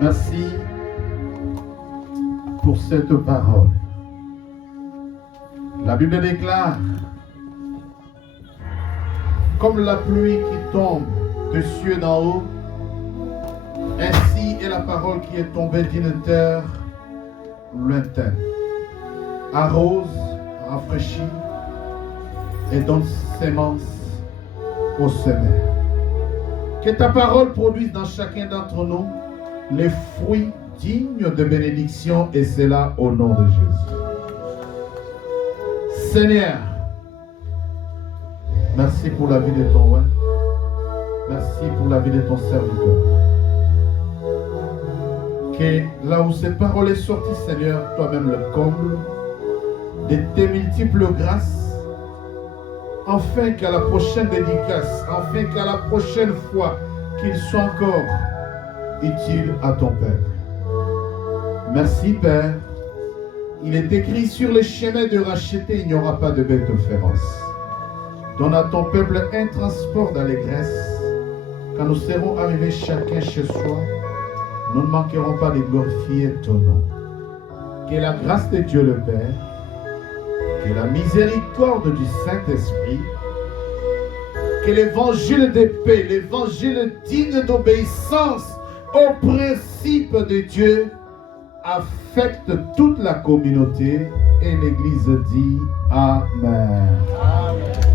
Merci pour cette parole. La Bible déclare, comme la pluie qui tombe des cieux d'en haut, ainsi est la parole qui est tombée d'une terre lointaine. Arrose, rafraîchit et donne sémence au semeur. Que ta parole produise dans chacun d'entre nous les fruits dignes de bénédiction, et cela au nom de Jésus. Seigneur, merci pour la vie de ton roi. Merci pour la vie de ton serviteur. Que là où ces paroles est sorties, Seigneur, toi-même le comble de tes multiples grâces, afin qu'à la prochaine dédicace, afin qu'à la prochaine fois, qu'il soit encore utile à ton peuple. Merci, Père. Il est écrit sur les chemins de racheter, il n'y aura pas de bête féroce. Donne à ton peuple un transport d'allégresse. Quand nous serons arrivés chacun chez soi, nous ne manquerons pas de glorifier ton nom. Que la grâce de Dieu le Père, que la miséricorde du Saint-Esprit, que l'évangile de paix, l'évangile digne d'obéissance au principe de Dieu affecte toute la communauté, et l'Église dit Amen. Amen.